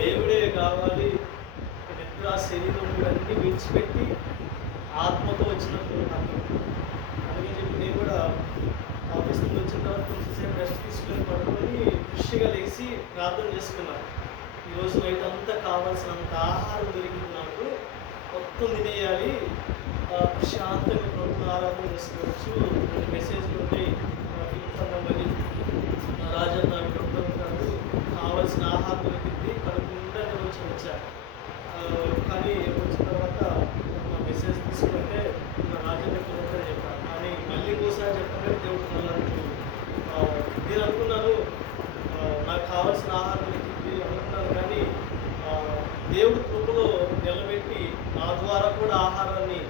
దేవుడే కావాలి, నిద్ర శరీరం అన్నీ విడిచిపెట్టి ఆత్మతో వచ్చినప్పుడు అందుకని చెప్పి నేను కూడా ఆఫీస్ నుండి వచ్చిన తర్వాత కొంచెంసేపు రెస్ట్ తీసుకొని పడుకొని ఫ్రెష్గా లేచి ప్రార్థన చేసుకున్నాను. ఈరోజు నైట్ అంతా కావాల్సినంత ఆహారం దొరికింది, నాకు మొత్తం తినేయాలి, ప్రశాంతంగా ప్రభుత్వ ఆరాధన చేసుకోవచ్చు. కొన్ని మెసేజ్లు ఉంటాయి, మరి రాజన్న చెప్తూ ఉంటాడు, కావాల్సిన ఆహారం దొరికింది, కడుపు నిండా వచ్చి వచ్చాను. కానీ వచ్చిన తర్వాత నా మెసేజ్ తీసుకుంటే నా రాజన్నకి ఉంటుందని చెప్పాను. కానీ మళ్ళీ ఇంకోసారి చెప్పాలంటే దేవుడు మళ్ళీ నేను అనుకున్నాను నాకు కావాల్సిన ఆహారం దొరికింది అనుకున్నాను. కానీ దేవుడు కృపలో నిలబెట్టి నా ద్వారా కూడా ఆహారాన్ని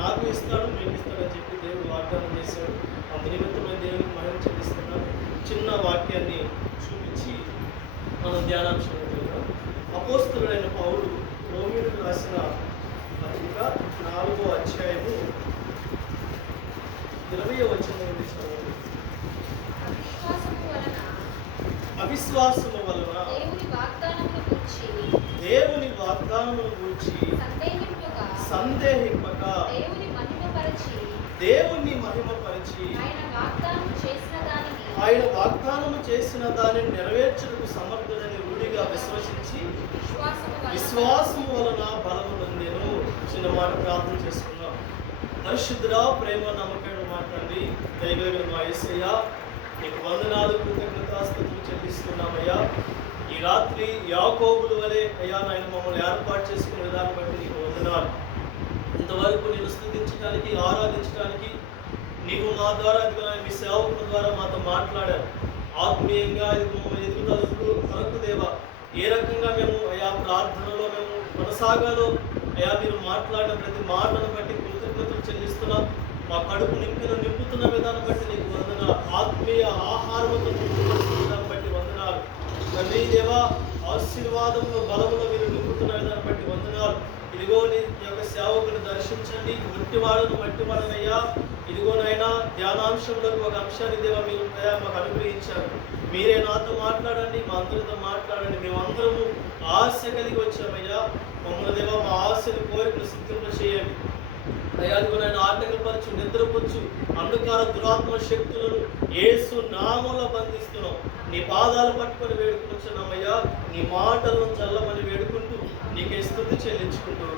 నాకు ఇస్తాడు, మీకు ఇస్తాడని చెప్పి దేవుడు వాగ్దానం చేశాడు. అందు నిమిత్తమైన దేవునికి మహిమ చెల్లిస్తున్నాను. చిన్న వాక్యాన్ని చూపించి మనం ధ్యానాంశంలో వెళ్దాం. అపోస్తలుడైన పౌలు రోమీయులకు రాసిన పత్రిక 4వ అధ్యాయము 20వ వచనం నుండి చదవండి. అవిశ్వాసము వలన దేవుని వాగ్దానమును గూర్చి సందేహింపక దేవుని మహిమపరచి ఆయన వాగ్దానము చేసిన దానిని నెరవేర్చుటకు సమర్థుడని రూఢిగా విశ్వసించి విశ్వాసము వలన బలము నొందెను. చిన్న మాట ప్రార్థన చేసుకున్నాం. పరిశుద్ధుడా, ప్రేమ నమ్మకమైన మాట్లాడి దైవమైన మా యేసయ్య, నీకు వందనాలు, కృతజ్ఞతాస్తుతులు చెల్లిస్తున్నామయ్యా. ఈ రాత్రి యాకోబుల వలె అయ్యా నాయన మమ్మల్ని ఏర్పాటు చేసుకునే దాన్ని బట్టి నీకు వందనాలు. ఇంతవరకు నేను స్తుతించడానికి, ఆరాధించడానికి నీవు మా ద్వారా మీ సేవకుల ద్వారా మాతో మాట్లాడారు. ఆత్మీయంగా ఎదుగుదలకు కొరకు దేవ ఏ రకంగా మేము అయా ప్రార్థనలో మేము కొనసాగాలో అయా మీరు మాట్లాడిన ప్రతి మాటను బట్టి కృతజ్ఞతలు చెల్లిస్తున్నాం. మా కడుపు నింపుతున్న విధానం బట్టి నీకు వందనాలు. ఆత్మీయ ఆహారంతో నింపుతున్న బట్టి వందనాలు తండ్రి దేవా. ఆశీర్వాదంలో బలంలో మీరు నింపుతున్న విధానం బట్టి వందనాలు. ఇదిగో నీ యొక్క సేవకుని దర్శించండి, మట్టివాడనయ్యా. ఇదిగోనైనా ధ్యానాంశంలో ఒక అంశాన్ని దేవా మీరు మాకు అనుగ్రహించారు. మీరే నాతో మాట్లాడండి, మా అందరితో మాట్లాడండి. మేమందరము ఆశ కలిగి వచ్చామయ్యా. మమ్మల్ని దేవా మా ఆశలు కోరికలు సిద్ధింప చేయండి అయ్యా. ఇదిగోనైనా ఆటంకపరచు, నిద్రపరచు అంధకార దురాత్మ శక్తులను యేసు నామములో బంధిస్తున్నాం. నీ పాదాలు పట్టుకొని వేడుకుంటున్నామయ్యా. నీ మాటలను చల్లమని వేడుకుంటూ నీకే స్తుతి చెల్లించుకుంటూ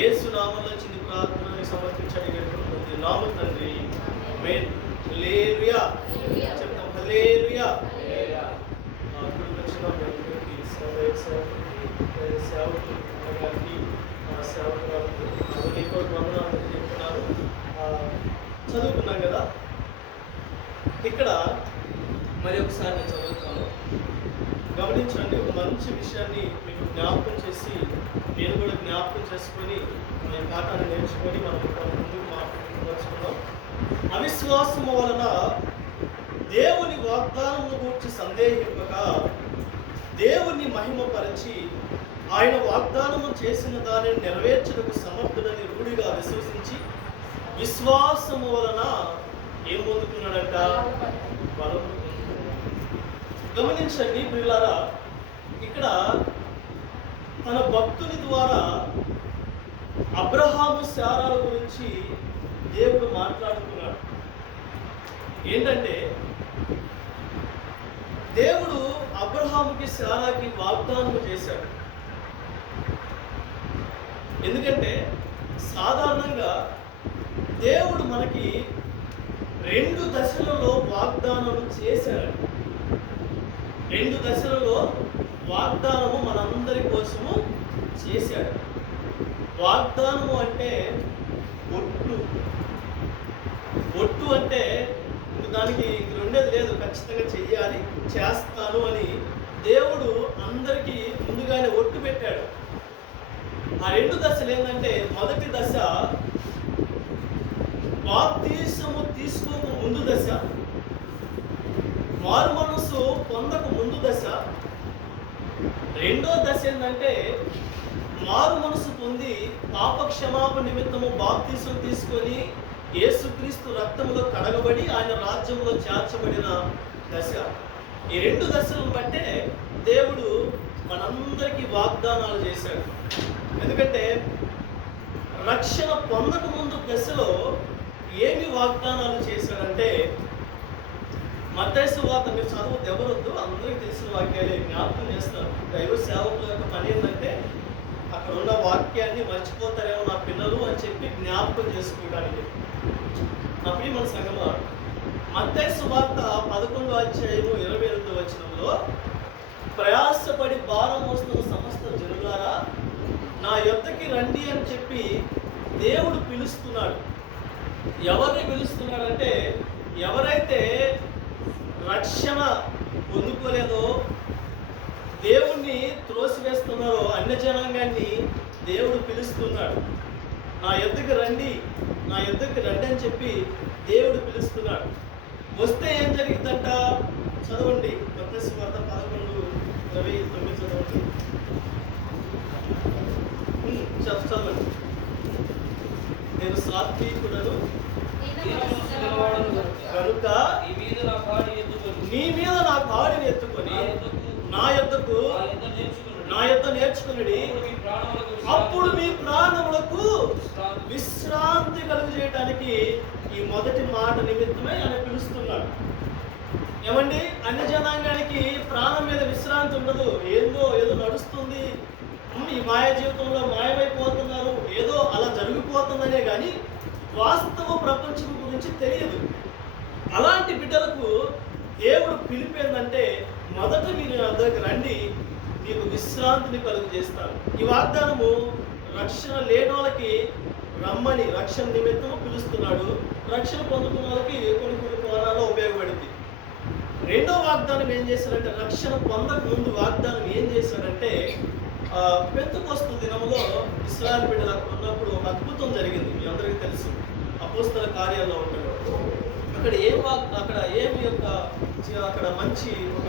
యేసు నామములో చిన్న ప్రార్థనని సమర్పించని వేడుకుంటుంది నామ తండ్రి. ఆమేన్. హల్లెలూయా చెప్తాం. హల్లెలూయా. చెప్తున్నారు. చదువుకున్నాం కదా. ఇక్కడ మరి ఒకసారి నేను చదువుతాను, గమనించండి. ఒక మంచి విషయాన్ని మీకు జ్ఞాపకం చేసి నేను కూడా జ్ఞాపకం చేసుకొని మన పాఠాన్ని నేర్చుకొని మనం ముందుకు మాట్లాడుకుందాం. అవిశ్వాసము వలన దేవుని వాగ్దానమును గూర్చి సందేహింపక దేవుని మహిమపరచి ఆయన వాగ్దానము చేసిన దానిని నెరవేర్చుటకు సమర్థుడని రూఢిగా విశ్వసించి విశ్వాసము వలన ఏం పొందుకున్నాడంట? బలం. గమనించండి ప్రియులారా, ఇక్కడ తన భక్తుని ద్వారా అబ్రహాము శారాల గురించి దేవుడు మాట్లాడుతున్నాడు. ఏంటంటే దేవుడు అబ్రహాముకి శారాకి వాగ్దానం చేశాడు. ఎందుకంటే సాధారణంగా దేవుడు మనకి 2 దశలలో వాగ్దానం చేశాడు. 2 దశలలో వాగ్దానము మనందరి కోసము చేశాడు. వాగ్దానము అంటే ఒట్టు అంటే దానికి ఉండేది లేదు, ఖచ్చితంగా చెయ్యాలి, చేస్తాను అని దేవుడు అందరికీ ముందుగానే ఒట్టు పెట్టాడు. ఆ 2 దశలు ఏంటంటే, మొదటి దశ బాప్తిసము తీసుకోక ముందు దశ, మారు మనసు పొందక ముందు దశ. రెండో దశ ఏంటంటే మారు మనసు పొంది పాప క్షమాపణ నిమిత్తము బాప్తిసం తీసుకొని యేసుక్రీస్తు రక్తములో కడగబడి ఆయన రాజ్యంలో చేర్చబడిన దశ. ఈ 2 దశలను బట్టే దేవుడు మనందరికీ వాగ్దానాలు చేశాడు. ఎందుకంటే రక్షణ పొందక ముందు దశలో ఏమి వాగ్దానాలు చేశాడంటే, మత్తయి సువార్త మీరు చదువు ఎవరొద్దు, అందరికీ తెలిసిన వాక్యాలే జ్ఞాపకం చేస్తారు. దైవ సేవకుల యొక్క పని ఏంటంటే అక్కడ ఉన్న వాక్యాన్ని మర్చిపోతారేమో నా పిల్లలు అని చెప్పి జ్ఞాపకం చేసుకోవడానికి. నా ప్రియమైన సంగమా, మత్తయి సువార్త 11వ అధ్యాయము 28వ వచనంలో, ప్రయాసపడి భారం మోస్తున్న సమస్త జనులారా నా యొద్దకి రండి అని చెప్పి దేవుడు పిలుస్తున్నాడు. ఎవరిని పిలుస్తున్నాడంటే, ఎవరైతే రక్షణ పొందుకోలేదో, దేవుణ్ణి త్రోసివేస్తున్నారో అన్య జనాంగాన్ని దేవుడు పిలుస్తున్నాడు. నా యొద్దకు రండి, నా యొద్దకు రండి అని చెప్పి దేవుడు పిలుస్తున్నాడు. వస్తే ఏం జరిగిందంట? చదవండి, మత్తయి సువార్త 11:29 చదవండి. చదవండి. నేను సాత్వికుడను కనుక నీ మీద నా కాడిని ఎత్తుకొని నా యొద్దకు నేర్చుకుని అప్పుడు మీ ప్రాణములకు విశ్రాంతి కలుగు చేయడానికి ఈ మొదటి మాట నిమిత్తమే ఆయన పిలుస్తున్నాడు. ఏమండి, అన్య జనాంగానికి ప్రాణం మీద విశ్రాంతి ఉండదు. ఏదో నడుస్తుంది, ఈ మాయ జీవితంలో మాయమైపోతున్నారు, ఏదో అలా జరిగిపోతుందనే కానీ వాస్తవ ప్రపంచం గురించి తెలియదు. అలాంటి బిడ్డలకు దేవుడు పిలిపేందంటే, మొదట మీరు నా దగ్గరికి రండి, మీకు విశ్రాంతిని కలుగు చేస్తాను. ఈ వాగ్దానము రక్షణ లేని వాళ్ళకి రమ్మని రక్షణ నిమిత్తము పిలుస్తున్నాడు. రక్షణ పొందుకున్న వాళ్ళకి కొన్ని కోణాల్లో ఉపయోగపడింది. రెండో వాగ్దానం ఏం చేశాడంటే, రక్షణ పొందక ముందు వాగ్దానం ఏం చేశాడంటే, పెంతెకొస్తు దినంలో ఇశ్రాయేలు బిడ్డలు అక్కడ ఉన్నప్పుడు ఒక అద్భుతం జరిగింది. మీ అందరికీ తెలుసు, అపోస్తల కార్యాల్లో ఉంటాడు. అక్కడ మంచి ఒక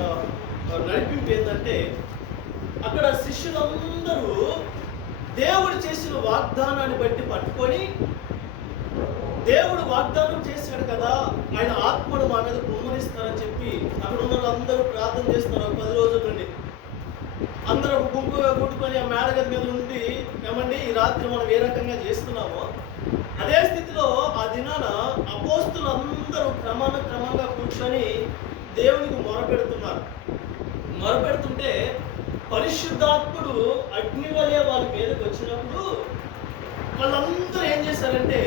నడిపింపు ఏంటంటే, అక్కడ శిష్యులందరూ దేవుడు చేసిన వాగ్దానాన్ని బట్టి పట్టుకొని, దేవుడు వాగ్దానం చేశాడు కదా, ఆయన ఆత్మను మా మీద కుమ్మరిస్తారని చెప్పి అక్కడ ఉన్న వాళ్ళందరూ ప్రార్థన చేస్తున్నారు. 10 రోజుల నుండి అందరూ ఒక గుంపుగా కూడుకొని ఆ మేడగది మీద ఉండి, ఏమండి ఈ రాత్రి మనం ఏ రకంగా చేస్తున్నామో అదే స్థితిలో ఆ దినాన అపోస్తులందరూ క్రమంగా కూర్చొని దేవునికి మొరపెడుతుంటే పరిశుద్ధాత్ముడు అగ్ని వలె వాళ్ళ మీదకి వచ్చినప్పుడు వాళ్ళందరూ ఏం చేశారంటే,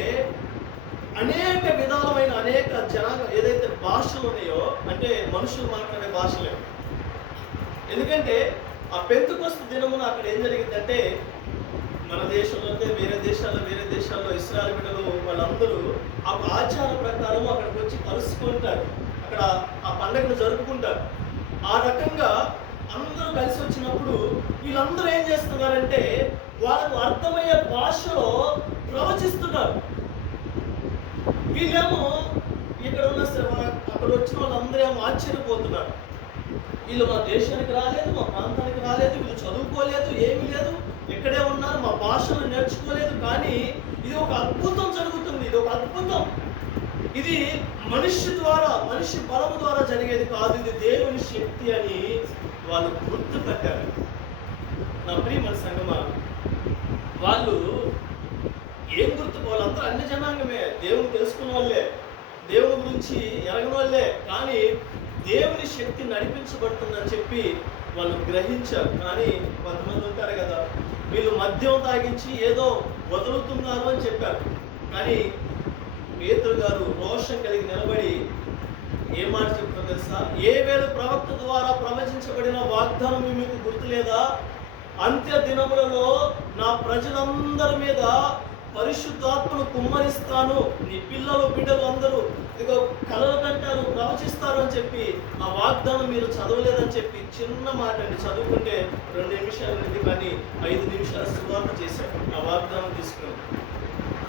అనేక విధాలమైన అనేక జనాంగ ఏదైతే భాషలు ఉన్నాయో, అంటే మనుషులు మాట్లాడే భాషలే. ఎందుకంటే ఆ పెంతెకొస్తు దినమున అక్కడ ఏం జరిగిందంటే, మన దేశంలో అయితే వేరే దేశాల్లో ఇశ్రాయేలు బిడ్డలు వాళ్ళందరూ ఆ ఆచార ప్రకారం అక్కడికి వచ్చి కలుసుకుంటారు, అక్కడ ఆ పండుగను జరుపుకుంటారు. ఆ రకంగా అందరూ కలిసి వచ్చినప్పుడు వీళ్ళందరూ ఏం చేస్తున్నారంటే, వాళ్ళకు అర్థమయ్యే భాషలో ప్రవచిస్తున్నారు. వీళ్ళేమో ఇక్కడ ఉన్న అక్కడ వచ్చిన వాళ్ళందరూ ఏమో ఆశ్చర్యపోతున్నారు. వీళ్ళు మా దేశానికి రాలేదు, మా ప్రాంతానికి రాలేదు, వీళ్ళు చదువుకోలేదు, ఏమీ లేదు, ఇక్కడే ఉన్నారు, మా భాషను నేర్చుకోలేదు. కానీ ఇది ఒక అద్భుతం జరుగుతుంది. ఇది ఒక అద్భుతం. ఇది మనిషి ద్వారా, మనిషి బలము ద్వారా జరిగేది కాదు, ఇది దేవుని శక్తి అని వాళ్ళు గుర్తుపట్టారు. నా ప్రియమైన సంగమా, వాళ్ళు ఏం వాళ్ళందరూ అన్ని జనాంగమే, దేవుని తెలుసుకున్న వాళ్ళే, దేవుని గురించి ఎరగిన వాళ్ళే. కానీ దేవుని శక్తి నడిపించబడుతుందని చెప్పి వాళ్ళు గ్రహించారు. కానీ కొంతమంది ఉంటారు కదా, వీళ్ళు మద్యం తాగించి ఏదో వదులుతున్నారు అని చెప్పారు. కానీ పేతురు గారు రోషం కలిగి నిలబడి ఏ మాట చెప్తారు తెలుసా? ఏ వేళ ప్రవక్త ద్వారా ప్రవచించబడిన వాగ్దానం మీకు గుర్తులేదా? అంత్య దినములలో నా ప్రజలందరి మీద పరిశుద్ధాత్మను కుమ్మరిస్తాను, నీ పిల్లలు బిడ్డలు అందరూ ఇదిగో కలలు కంటారు, ప్రవచిస్తారు అని చెప్పి ఆ వాగ్దానం మీరు చదవలేదని చెప్పి చిన్న మాట అండి, చదువుకుంటే 2 నిమిషాలు ఉంది, కానీ 5 నిమిషాల సువార్త చేశారు. ఆ వాగ్దానం తీసుకుని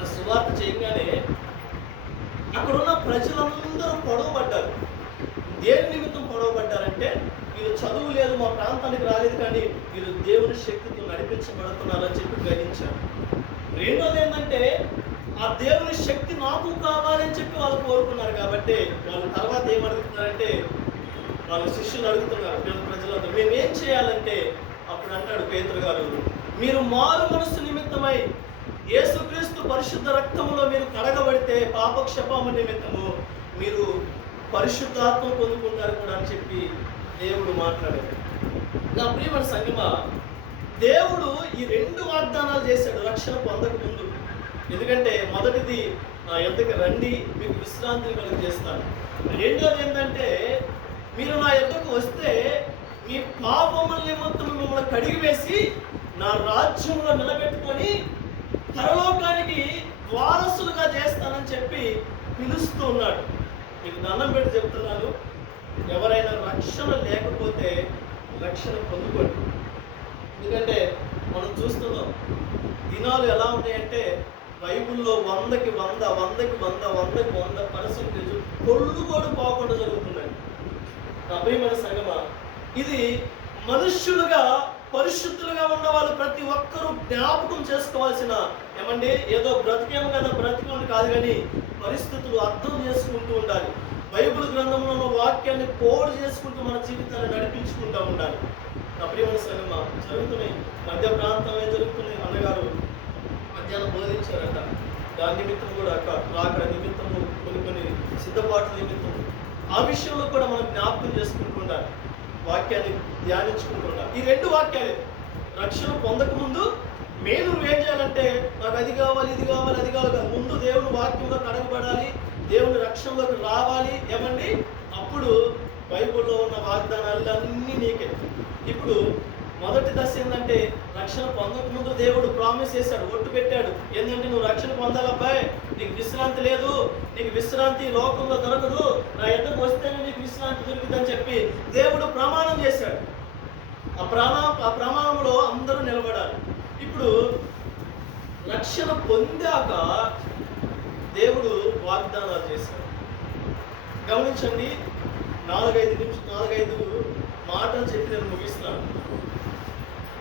ఆ సువార్త చేయగానే అక్కడున్న ప్రజలందరూ పొడవబడ్డారు. దేని నిమిత్తం పొడవబడ్డారంటే వీళ్ళు చదువు లేదు, మా ప్రాంతానికి రాలేదు, కానీ వీళ్ళు దేవుని శక్తితో నడిపించబడుతున్నారని చెప్పి గ్రహించారు. రెండోది ఏంటంటే ఆ దేవుని శక్తి నాకు కావాలని చెప్పి వాళ్ళు కోరుకున్నారు. కాబట్టి వాళ్ళు తర్వాత ఏం అడుగుతున్నారంటే, వాళ్ళ శిష్యులు అడుగుతున్నారు, ప్రజలందరూ మేమేం చేయాలంటే, అప్పుడు అంటాడు పేతురు గారు, మీరు మారు మనస్సు నిమిత్తమై యేసుక్రీస్తు పరిశుద్ధ రక్తములో మీరు కడగబడితే పాపక్షమాపణ నిమిత్తము మీరు పరిశుద్ధాత్మ పొందుకుంటారు కూడా అని చెప్పి దేవుడు మాట్లాడాడు. నా ప్రియమైన సంగమా, దేవుడు ఈ 2 వాగ్దానాలు చేశాడు రక్షణ పొందక ముందు. ఎందుకంటే మొదటిది, నా యొద్దకు రండి, మీకు విశ్రాంతిని కలుగు చేస్తాను. రెండోది ఏంటంటే, మీరు నా యొద్దకు వస్తే మీ పాపముల నిమిత్తం మిమ్మల్ని కడిగివేసి నా రాజ్యంలో నిలబెట్టుకొని పరలోకానికి వారసులుగా చేస్తానని చెప్పి పిలుస్తూ ఉన్నాడు. మీకు దండం పెట్టి చెప్తున్నాను, ఎవరైనా రక్షణ లేకపోతే రక్షణ పొందుకోండి. ఎందుకంటే మనం చూస్తున్నాం దినాలు ఎలా ఉన్నాయంటే, బైబిల్లో 100కి 100, 100కి 100, 100కి 100% కొళ్ళు పోకుండా జరుగుతున్నాయి. నా ప్రియమైన సంగమా, ఇది మనుష్యులుగా పరిశుద్ధులుగా ఉన్న వాళ్ళు ప్రతి ఒక్కరూ జ్ఞాపకం చేసుకోవాల్సిన, ఏమండి ఏదో బ్రతికేము కదా బ్రతికేమని కాదు, కానీ పరిస్థితులు అర్థం చేసుకుంటూ ఉండాలి. బైబిల్ గ్రంథంలో ఉన్న వాక్యాన్ని కోడ్ చేసుకుంటూ మన జీవితాన్ని నడిపించుకుంటూ ఉండాలి. నా ప్రియమైన సంగమా, జరుగుతున్నాయి మధ్య ప్రాంతంలో జరుగుతున్నాయి. అన్నగారు మధ్యాహ్నం బోధించారట, దాని నిమిత్తం కూడా రాకడ నిమిత్తము కొన్ని సిద్ధపాట్ల నిమిత్తం ఆ విషయంలో కూడా మనం జ్ఞాపకం చేసుకుంటూ ఉండాలి, వాక్యాన్ని ధ్యానించుకుంటూ ఉండాలి. ఈ 2 వాక్యాలే రక్షణ పొందక ముందు మేము ఏం చేయాలంటే, నాకు అది కావాలి, ఇది కావాలి, అది కావాలి, ముందు దేవుని వాక్యంలో కడగబడాలి, దేవుని రక్షణలోకి రావాలి. ఏమండి అప్పుడు బైబిల్లో ఉన్న వాగ్దానాలు అన్నీ నీకే. ఇప్పుడు మొదటి దశ ఏంటంటే, రక్షణ పొందక ముందు దేవుడు ప్రామిస్ చేశాడు, ఒట్టు పెట్టాడు. ఏంటంటే, నువ్వు రక్షణ పొందాలబ్బాయి, నీకు విశ్రాంతి లేదు, నీకు విశ్రాంతి లోకంలో దొరకదు, నా ఎద్దకు వస్తేనే నీకు విశ్రాంతి దొరుకుతుందని చెప్పి దేవుడు ప్రమాణం చేశాడు. ఆ ప్రమాణంలో అందరూ నిలబడాలి. ఇప్పుడు రక్షణ పొందాక దేవుడు వాగ్దానాలు చేశాడు. గమనించండి, 4-5 మాటలు చెప్పి నేను ముగిస్తున్నాను.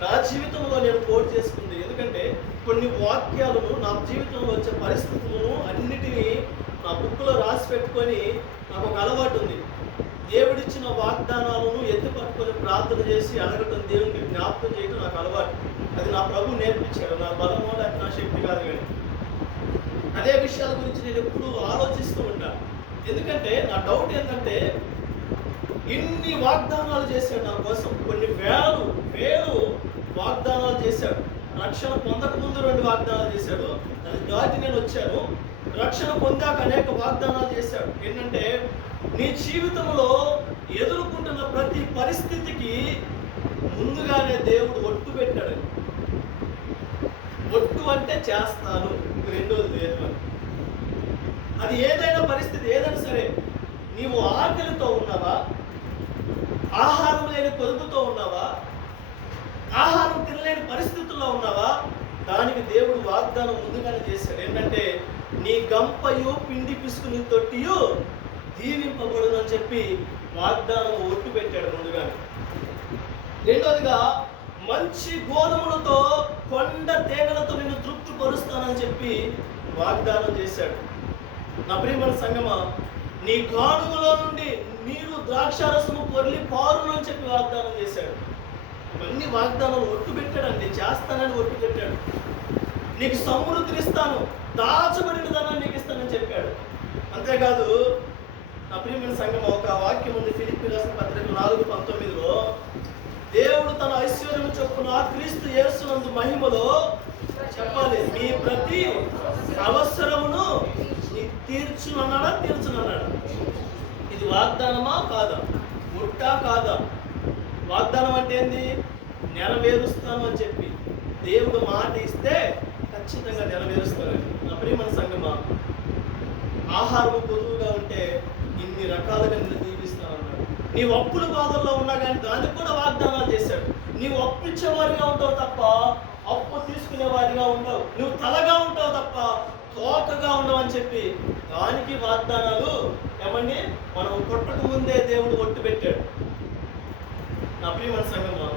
నా జీవితంలో నేను కోట్ చేసుకుంది, ఎందుకంటే కొన్ని వాక్యాలను నా జీవితంలో వచ్చే పరిస్థితులను అన్నిటినీ నా బుక్లో రాసి పెట్టుకొని నాకు ఒక అలవాటు ఉంది. దేవుడిచ్చిన వాగ్దానాలను ఎత్తి పట్టుకొని ప్రార్థన చేసి అడగటం, దేవునికి జ్ఞాపకం చేయడం నాకు అలవాటు. అది నా ప్రభు నేర్పించాడు. నా బలమో లేక నా శక్తి కాదు, కానీ అదే విషయాల గురించి నేను ఎప్పుడు ఆలోచిస్తూ ఉంటాను. ఎందుకంటే నా డౌట్ ఏంటంటే, ఇన్ని వాగ్దానాలు చేశాడు నా కోసం, కొన్ని వేలు వాగ్దానాలు చేశాడు. రక్షణ పొందక ముందు 2 వాగ్దానాలు చేశాడు, అది దాటి నేను వచ్చాను. రక్షణ పొందాక అనేక వాగ్దానాలు చేశాడు. ఏంటంటే, నీ జీవితంలో ఎదుర్కొంటున్న ప్రతి పరిస్థితికి ముందుగానే దేవుడు ఒట్టు పెట్టాడు. ఒట్టు అంటే చేస్తాను, రెండోది లేదు అని. అది ఏదైనా పరిస్థితి ఏదైనా సరే, నీవు ఆకలితో ఉన్నావా, ఆహారం లేని పొదుపుతో ఉన్నావా, ఆహారం తినలేని పరిస్థితుల్లో ఉన్నావా, దానికి దేవుడు వాగ్దానం ముందుగానే చేశాడు. ఏంటంటే, నీ గంపయు పిండి పిసుకుని తొట్టియు దీవింపబడును అని చెప్పి వాగ్దానం ఒట్టు పెట్టాడు ముందుగానే. రెండోదిగా మంచి గోధుమలతో కొండ తేనెలతో నిన్ను తృప్తి పరుస్తానని చెప్పి వాగ్దానం చేశాడు. నా ప్రియమైన సంగమా, నీ గానుగులో నుండి నీరు ద్రాక్షారసము పొర్లి పారును అని చెప్పి వాగ్దానం చేశాడు. ఇవన్నీ వాగ్దానాలు ఒట్టు పెట్టాడండి, చేస్తానని ఒట్టు పెట్టాడు. నీకు సమృద్ధినిస్తాను, దాచబడిన ధనాన్ని నీకు ఇస్తానని చెప్పాడు. అంతేకాదు నా ప్రియమైన సంగమా, ఒక వాక్యం ఉంది ఫిలిప్పీ రాసిన పత్రిక 4:19లో, దేవుడు తన ఐశ్వర్యము చొప్పున క్రీస్తు యేసునందు మహిమలో చెప్పాలి మీ ప్రతి అవసరమును తీర్చునన్నాడా? ఇది వాగ్దానమా కాదా? ముట్టా కాదా? వాగ్దానం అంటే ఏంది? నెరవేరుస్తాను అని చెప్పి దేవుడు మాట ఇస్తే ఖచ్చితంగా నెరవేరుస్తారండి. నా ప్రియమైన సంగమా, ఆహారము పొదువుగా ఉంటే ఇన్ని రకాలుగా నిన్ను దీవిస్తానన్నాడు. నీవు అప్పుల బాధల్లో ఉన్నా కానీ దానికి కూడా వాగ్దానాలు చేశాడు. నీవు అప్పు ఇచ్చేవారిగా ఉంటావు తప్ప అప్పు తీసుకునే వారిగా ఉండవు. నువ్వు తలగా ఉంటావు తప్ప తోకగా ఉండవు అని చెప్పి దానికి వాగ్దానాలు ఏమండి మనం పుట్టక ముందే దేవుడు ఒట్టు పెట్టాడు. నా ప్రియమైన సంగమా,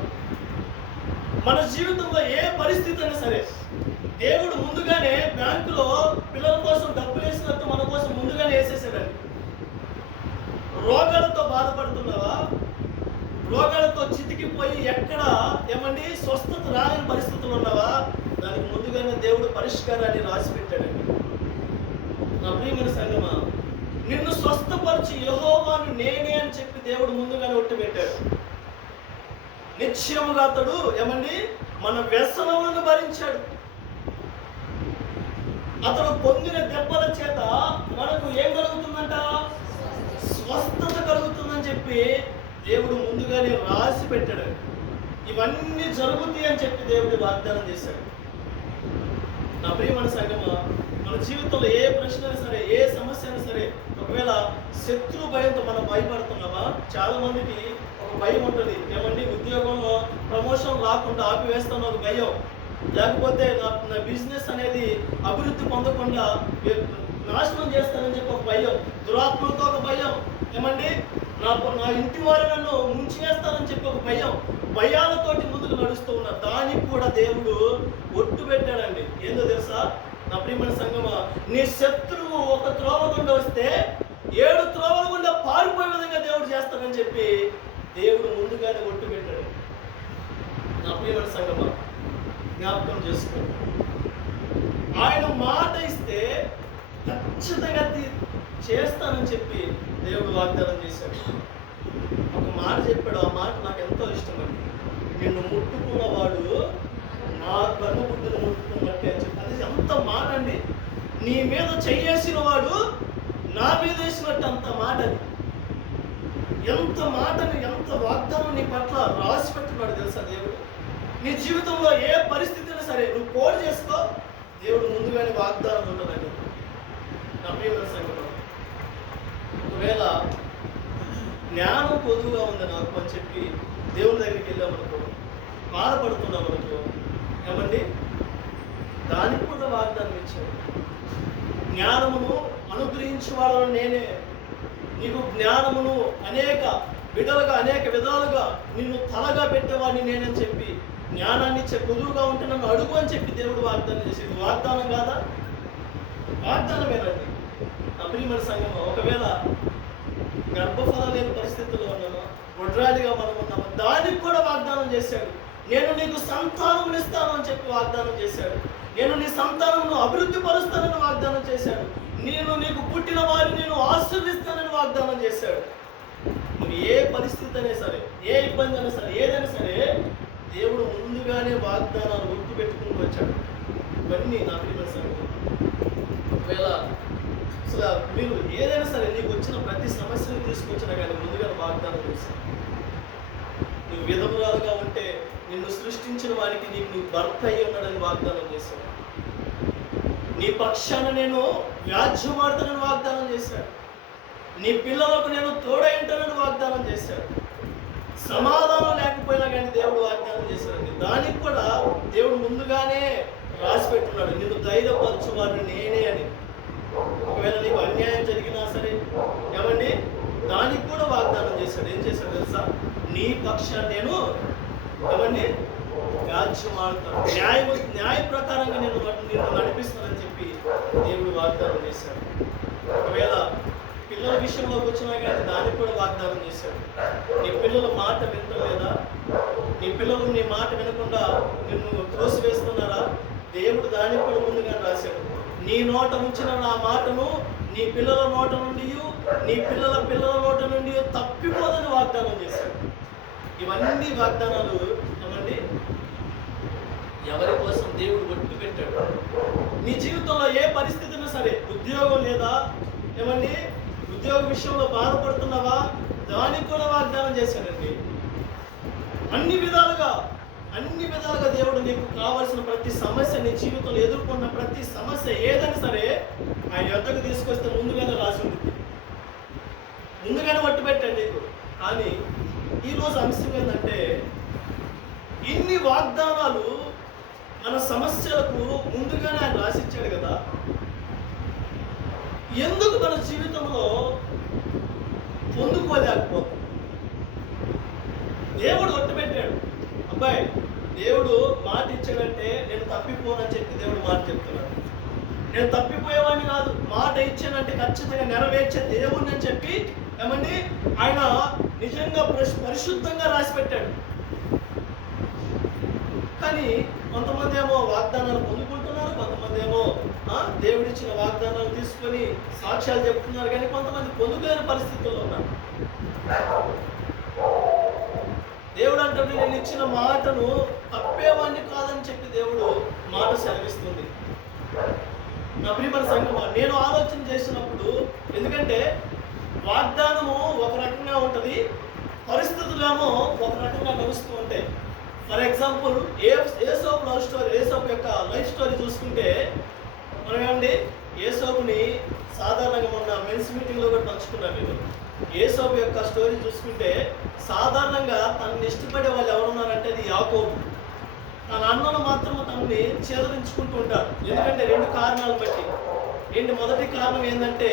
మన జీవితంలో ఏ పరిస్థితి అయినా సరే దేవుడు ముందుగానే బ్యాంకులో పిల్లల కోసం డబ్బులు వేసినట్టు మన కోసం ముందుగానే వేసేసాడండి. రోగాలతో బాధపడుతున్నావా? రోగాలతో చితికిపోయి ఎక్కడ ఏమండి స్వస్థత రాని పరిస్థితులు ఉన్నావా? దానికి ముందుగానే దేవుడు పరిష్కారాన్ని రాసి పెట్టాడండి. నా ప్రియమైన సంగమా, నిన్ను స్వస్థపరిచి యెహోవాను నేనే అని చెప్పి దేవుడు ముందుగానే ఒట్టు పెట్టాడు. నిశ్చయముగా అతడు ఏమండి మన వ్యసనములను భరించాడు. అతడు పొందిన దెబ్బల చేత మనకు ఏం కలుగుతుందంట? స్వస్థత కలుగుతుందని చెప్పి దేవుడు ముందుగానే రాసి పెట్టాడు. ఇవన్నీ జరుగుతాయి అని చెప్పి దేవుడు వాగ్దానం చేశాడు. నా ప్రియమైన సంగమా, మన జీవితంలో ఏ ప్రశ్న అయినా సరే, ఏ సమస్య అయినా సరే, ఒకవేళ శత్రు భయంతో మనం భయపడుతున్నామా? చాలా మందికి ఒక భయం ఉంటుంది. ఏమండి ఉద్యోగంలో ప్రమోషన్ రాకుండా ఆపివేస్తాను ఒక భయం, లేకపోతే నా బిజినెస్ అనేది అభివృద్ధి పొందకుండా నాశనం చేస్తానని చెప్పి ఒక భయం, దురాత్మలతో ఒక భయం, ఏమండి నా ఇంటి వారు నన్ను ముంచివేస్తానని చెప్పి ఒక భయం, భయాలతోటి ముందుకు నడుస్తూ ఉన్నారు. దానికి కూడా దేవుడు ఒట్టు పెట్టాడండి. ఏందో తెలుసా నా ప్రియమైన సంగమా, నీ శత్రువు ఒక త్రోవ గుండా వస్తే 7 త్రోవల గుండా పారిపోయే విధంగా దేవుడు చేస్తానని చెప్పి దేవుడు ముందుగానే ఒట్టు పెట్టాడు. నా ప్రియమైన సంగమా, జ్ఞాపకం చేసుకో, ఆయన మాట ఇస్తే ఖచ్చితంగా చేస్తానని చెప్పి దేవుడు వాగ్దానం చేశాడు. ఒక మాట చెప్పాడు, ఆ మాట నాకు ఎంతో ఇష్టం అండి. నిన్ను ముట్టుకున్నవాడు నా కన్నుగుడ్డును ముట్టుకున్నట్టే అని చెప్పి, అది ఎంత మాట అండి. నీ మీద చెయ్యేసిన వాడు నా మీద వేసినట్టు అంత మాట. అది ఎంత మాటని, ఎంత వాగ్దానం నీ పట్ల రాసి పెట్టున్నాడు తెలుసా దేవుడు. నీ జీవితంలో ఏ పరిస్థితి అయినా సరే నువ్వు కోడ్ చేసుకో, దేవుడు ముందుగానే వాగ్దానం ఉండదండి. నా ప్రియమైన సంగమా, ఒకవేళ జ్ఞానం పొదువుగా ఉంది నాకు అని చెప్పి దేవుని దగ్గరికి వెళ్ళామనుకో, బాధపడుతున్నామనుకో, ఏమండి దానికి కూడా వాగ్దానం ఇచ్చాడు. జ్ఞానమును అనుగ్రహించే వాళ్ళను నేనే, నీకు జ్ఞానమును అనేక విధాలుగా అనేక విధాలుగా నిన్ను తలగా పెట్టేవాడిని నేనని చెప్పి జ్ఞానాన్ని ఇచ్చే పొదువుగా ఉంటే నన్ను అడుగు అని చెప్పి దేవుడు వాగ్దానం చేసేది. వాగ్దానం కాదా? వాగ్దానమేనండి. నా ప్రియమైన సంగమా, ఒకవేళ గర్భఫలం లేని పరిస్థితుల్లో ఉన్నామా, వడ్రాడిగా మనం ఉన్నామా, దానికి కూడా వాగ్దానం చేశాడు. నేను నీకు సంతానం ఇస్తాను అని చెప్పి వాగ్దానం చేశాడు. నేను నీ సంతానమును అభివృద్ధి పరుస్తానని వాగ్దానం చేశాడు. నేను నీకు పుట్టిన వారిని నేను ఆశీర్వదిస్తానని వాగ్దానం చేశాడు. నువ్వు ఏ పరిస్థితి అయినా సరే, ఏ ఇబ్బంది అయినా సరే, ఏదైనా సరే దేవుడు ముందుగానే వాగ్దానాలు గుర్తు పెట్టుకుంటూ వచ్చాడు. ఇవన్నీ నా ప్రియమైన సంగతి. ఒకవేళ అసలు మీరు ఏదైనా సరే నీకు వచ్చిన ప్రతి సమస్యను తీసుకొచ్చినా కానీ ముందుగా వాగ్దానం చేశాను. నువ్వు విధమురాలుగా ఉంటే నిన్ను సృష్టించిన వారికి నీకు భర్త అయి ఉన్నాడని వాగ్దానం చేశాడు. నీ పక్షాన నేను వ్యాజ్యమాడతానని వాగ్దానం చేశాడు. నీ పిల్లలకు నేను తోడై ఉంటానని వాగ్దానం చేశాడు. సమాధానం లేకపోయినా కానీ దేవుడు వాగ్దానం చేశాడండి. దానికి కూడా దేవుడు ముందుగానే రాసి పెట్టున్నాడు, నిన్ను ధైర్యపరచు వారిని నేనే అని. ఒకవేళ నీకు అన్యాయం జరిగినా సరే, ఏమండి దానికి కూడా వాగ్దానం చేశాడు. ఏం చేశాడు తెలుసా? నీ పక్షాన్ని నేను ఏమండి వ్యాజ్యం ఆడతాను, న్యాయ ప్రకారంగా నేను నడిపిస్తానని చెప్పి దేవుడు వాగ్దానం చేశాడు. ఒకవేళ పిల్లల విషయంలోకి వచ్చినా కానీ దానికి కూడా వాగ్దానం చేశాడు. నీ పిల్లల మాట వింటలేదా? నీ పిల్లలు నీ మాట వినకుండా నిన్ను త్రోసివేస్తున్నారా? దేవుడు దానికి కూడా ముందుగా రాశాడు. నీ నోట ఉంచిన నా మాటను నీ పిల్లల నోట నుండి నీ పిల్లల నోట నుండి తప్పిపోదని వాగ్దానం చేశాడు. ఇవన్నీ వాగ్దానాలు ఏమండి ఎవరి కోసం దేవుడు ఒట్టు పెట్టాడు. నీ జీవితంలో ఏ పరిస్థితినా సరే, ఉద్యోగం లేదా ఏమండి, ఉద్యోగ విషయంలో బాధపడుతున్నావా? దానికి కూడా వాగ్దానం చేశాడండి. అన్ని విధాలుగా దేవుడు నీకు కావాల్సిన ప్రతి సమస్య, నీ జీవితంలో ఎదుర్కొన్న ప్రతి సమస్య ఏదైనా సరే ఆయన యొద్దకు తీసుకొస్తే ముందుగానే రాసి ఉంటుంది, ముందుగానే ఒట్టు పెట్టాడు నీకు. కానీ ఈరోజు అంశం ఏంటంటే, ఇన్ని వాగ్దానాలు మన సమస్యలకు ముందుగానే ఆయన రాసిచ్చాడు కదా, ఎందుకు మన జీవితంలో పొందుకోలేకపోతాం? దేవుడు ఒట్టు పెట్టాడు. అబ్బాయి, దేవుడు మాట ఇచ్చాడంటే నేను తప్పిపోనని చెప్పి దేవుడు మాట చెప్తున్నాడు. నేను తప్పిపోయేవాడిని కాదు, మాట ఇచ్చానంటే ఖచ్చితంగా నెరవేర్చే దేవుడిని అని చెప్పి ఏమండి ఆయన నిజంగా పరిశుద్ధంగా రాసి పెట్టాడు. కానీ కొంతమంది ఏమో వాగ్దానాలు పొందుకుంటున్నారు, కొంతమంది ఏమో దేవుడిచ్చిన వాగ్దానాలు తీసుకొని సాక్ష్యాలు చెప్తున్నారు, కానీ కొంతమంది పొందుకోలేని పరిస్థితుల్లో ఉన్నారు. దేవుడు అంటే నేను ఇచ్చిన మాటను తప్పేవాడిని కాదని చెప్పి దేవుడు మాట సెలవిస్తుంది. నా ప్రియమైన సంఘమా, నేను ఆలోచన చేసినప్పుడు, ఎందుకంటే వాగ్దానము ఒక రకంగా ఉంటుంది, పరిస్థితులేమో ఒక రకంగా నడుస్తూ ఉంటాయి. ఫర్ ఎగ్జాంపుల్ ఏసోపు లవ్ స్టోరీ, ఏసోపు యొక్క లైఫ్ స్టోరీ చూసుకుంటే మనం ఏమండి ఏసోపుని సాధారణంగా మొన్న మెన్స్ మీటింగ్లో కూడా పంచుకున్నాను నేను. ఏసోపు యొక్క స్టోరీ చూసుకుంటే సాధారణంగా తనని ఇష్టపడే వాళ్ళు ఎవరున్నారంటే అది యాకోబు. తన అన్నను మాత్రం తనని చేదరించుకుంటూ ఉంటారు. ఎందుకంటే రెండు కారణాలు బట్టి. మొదటి కారణం ఏంటంటే,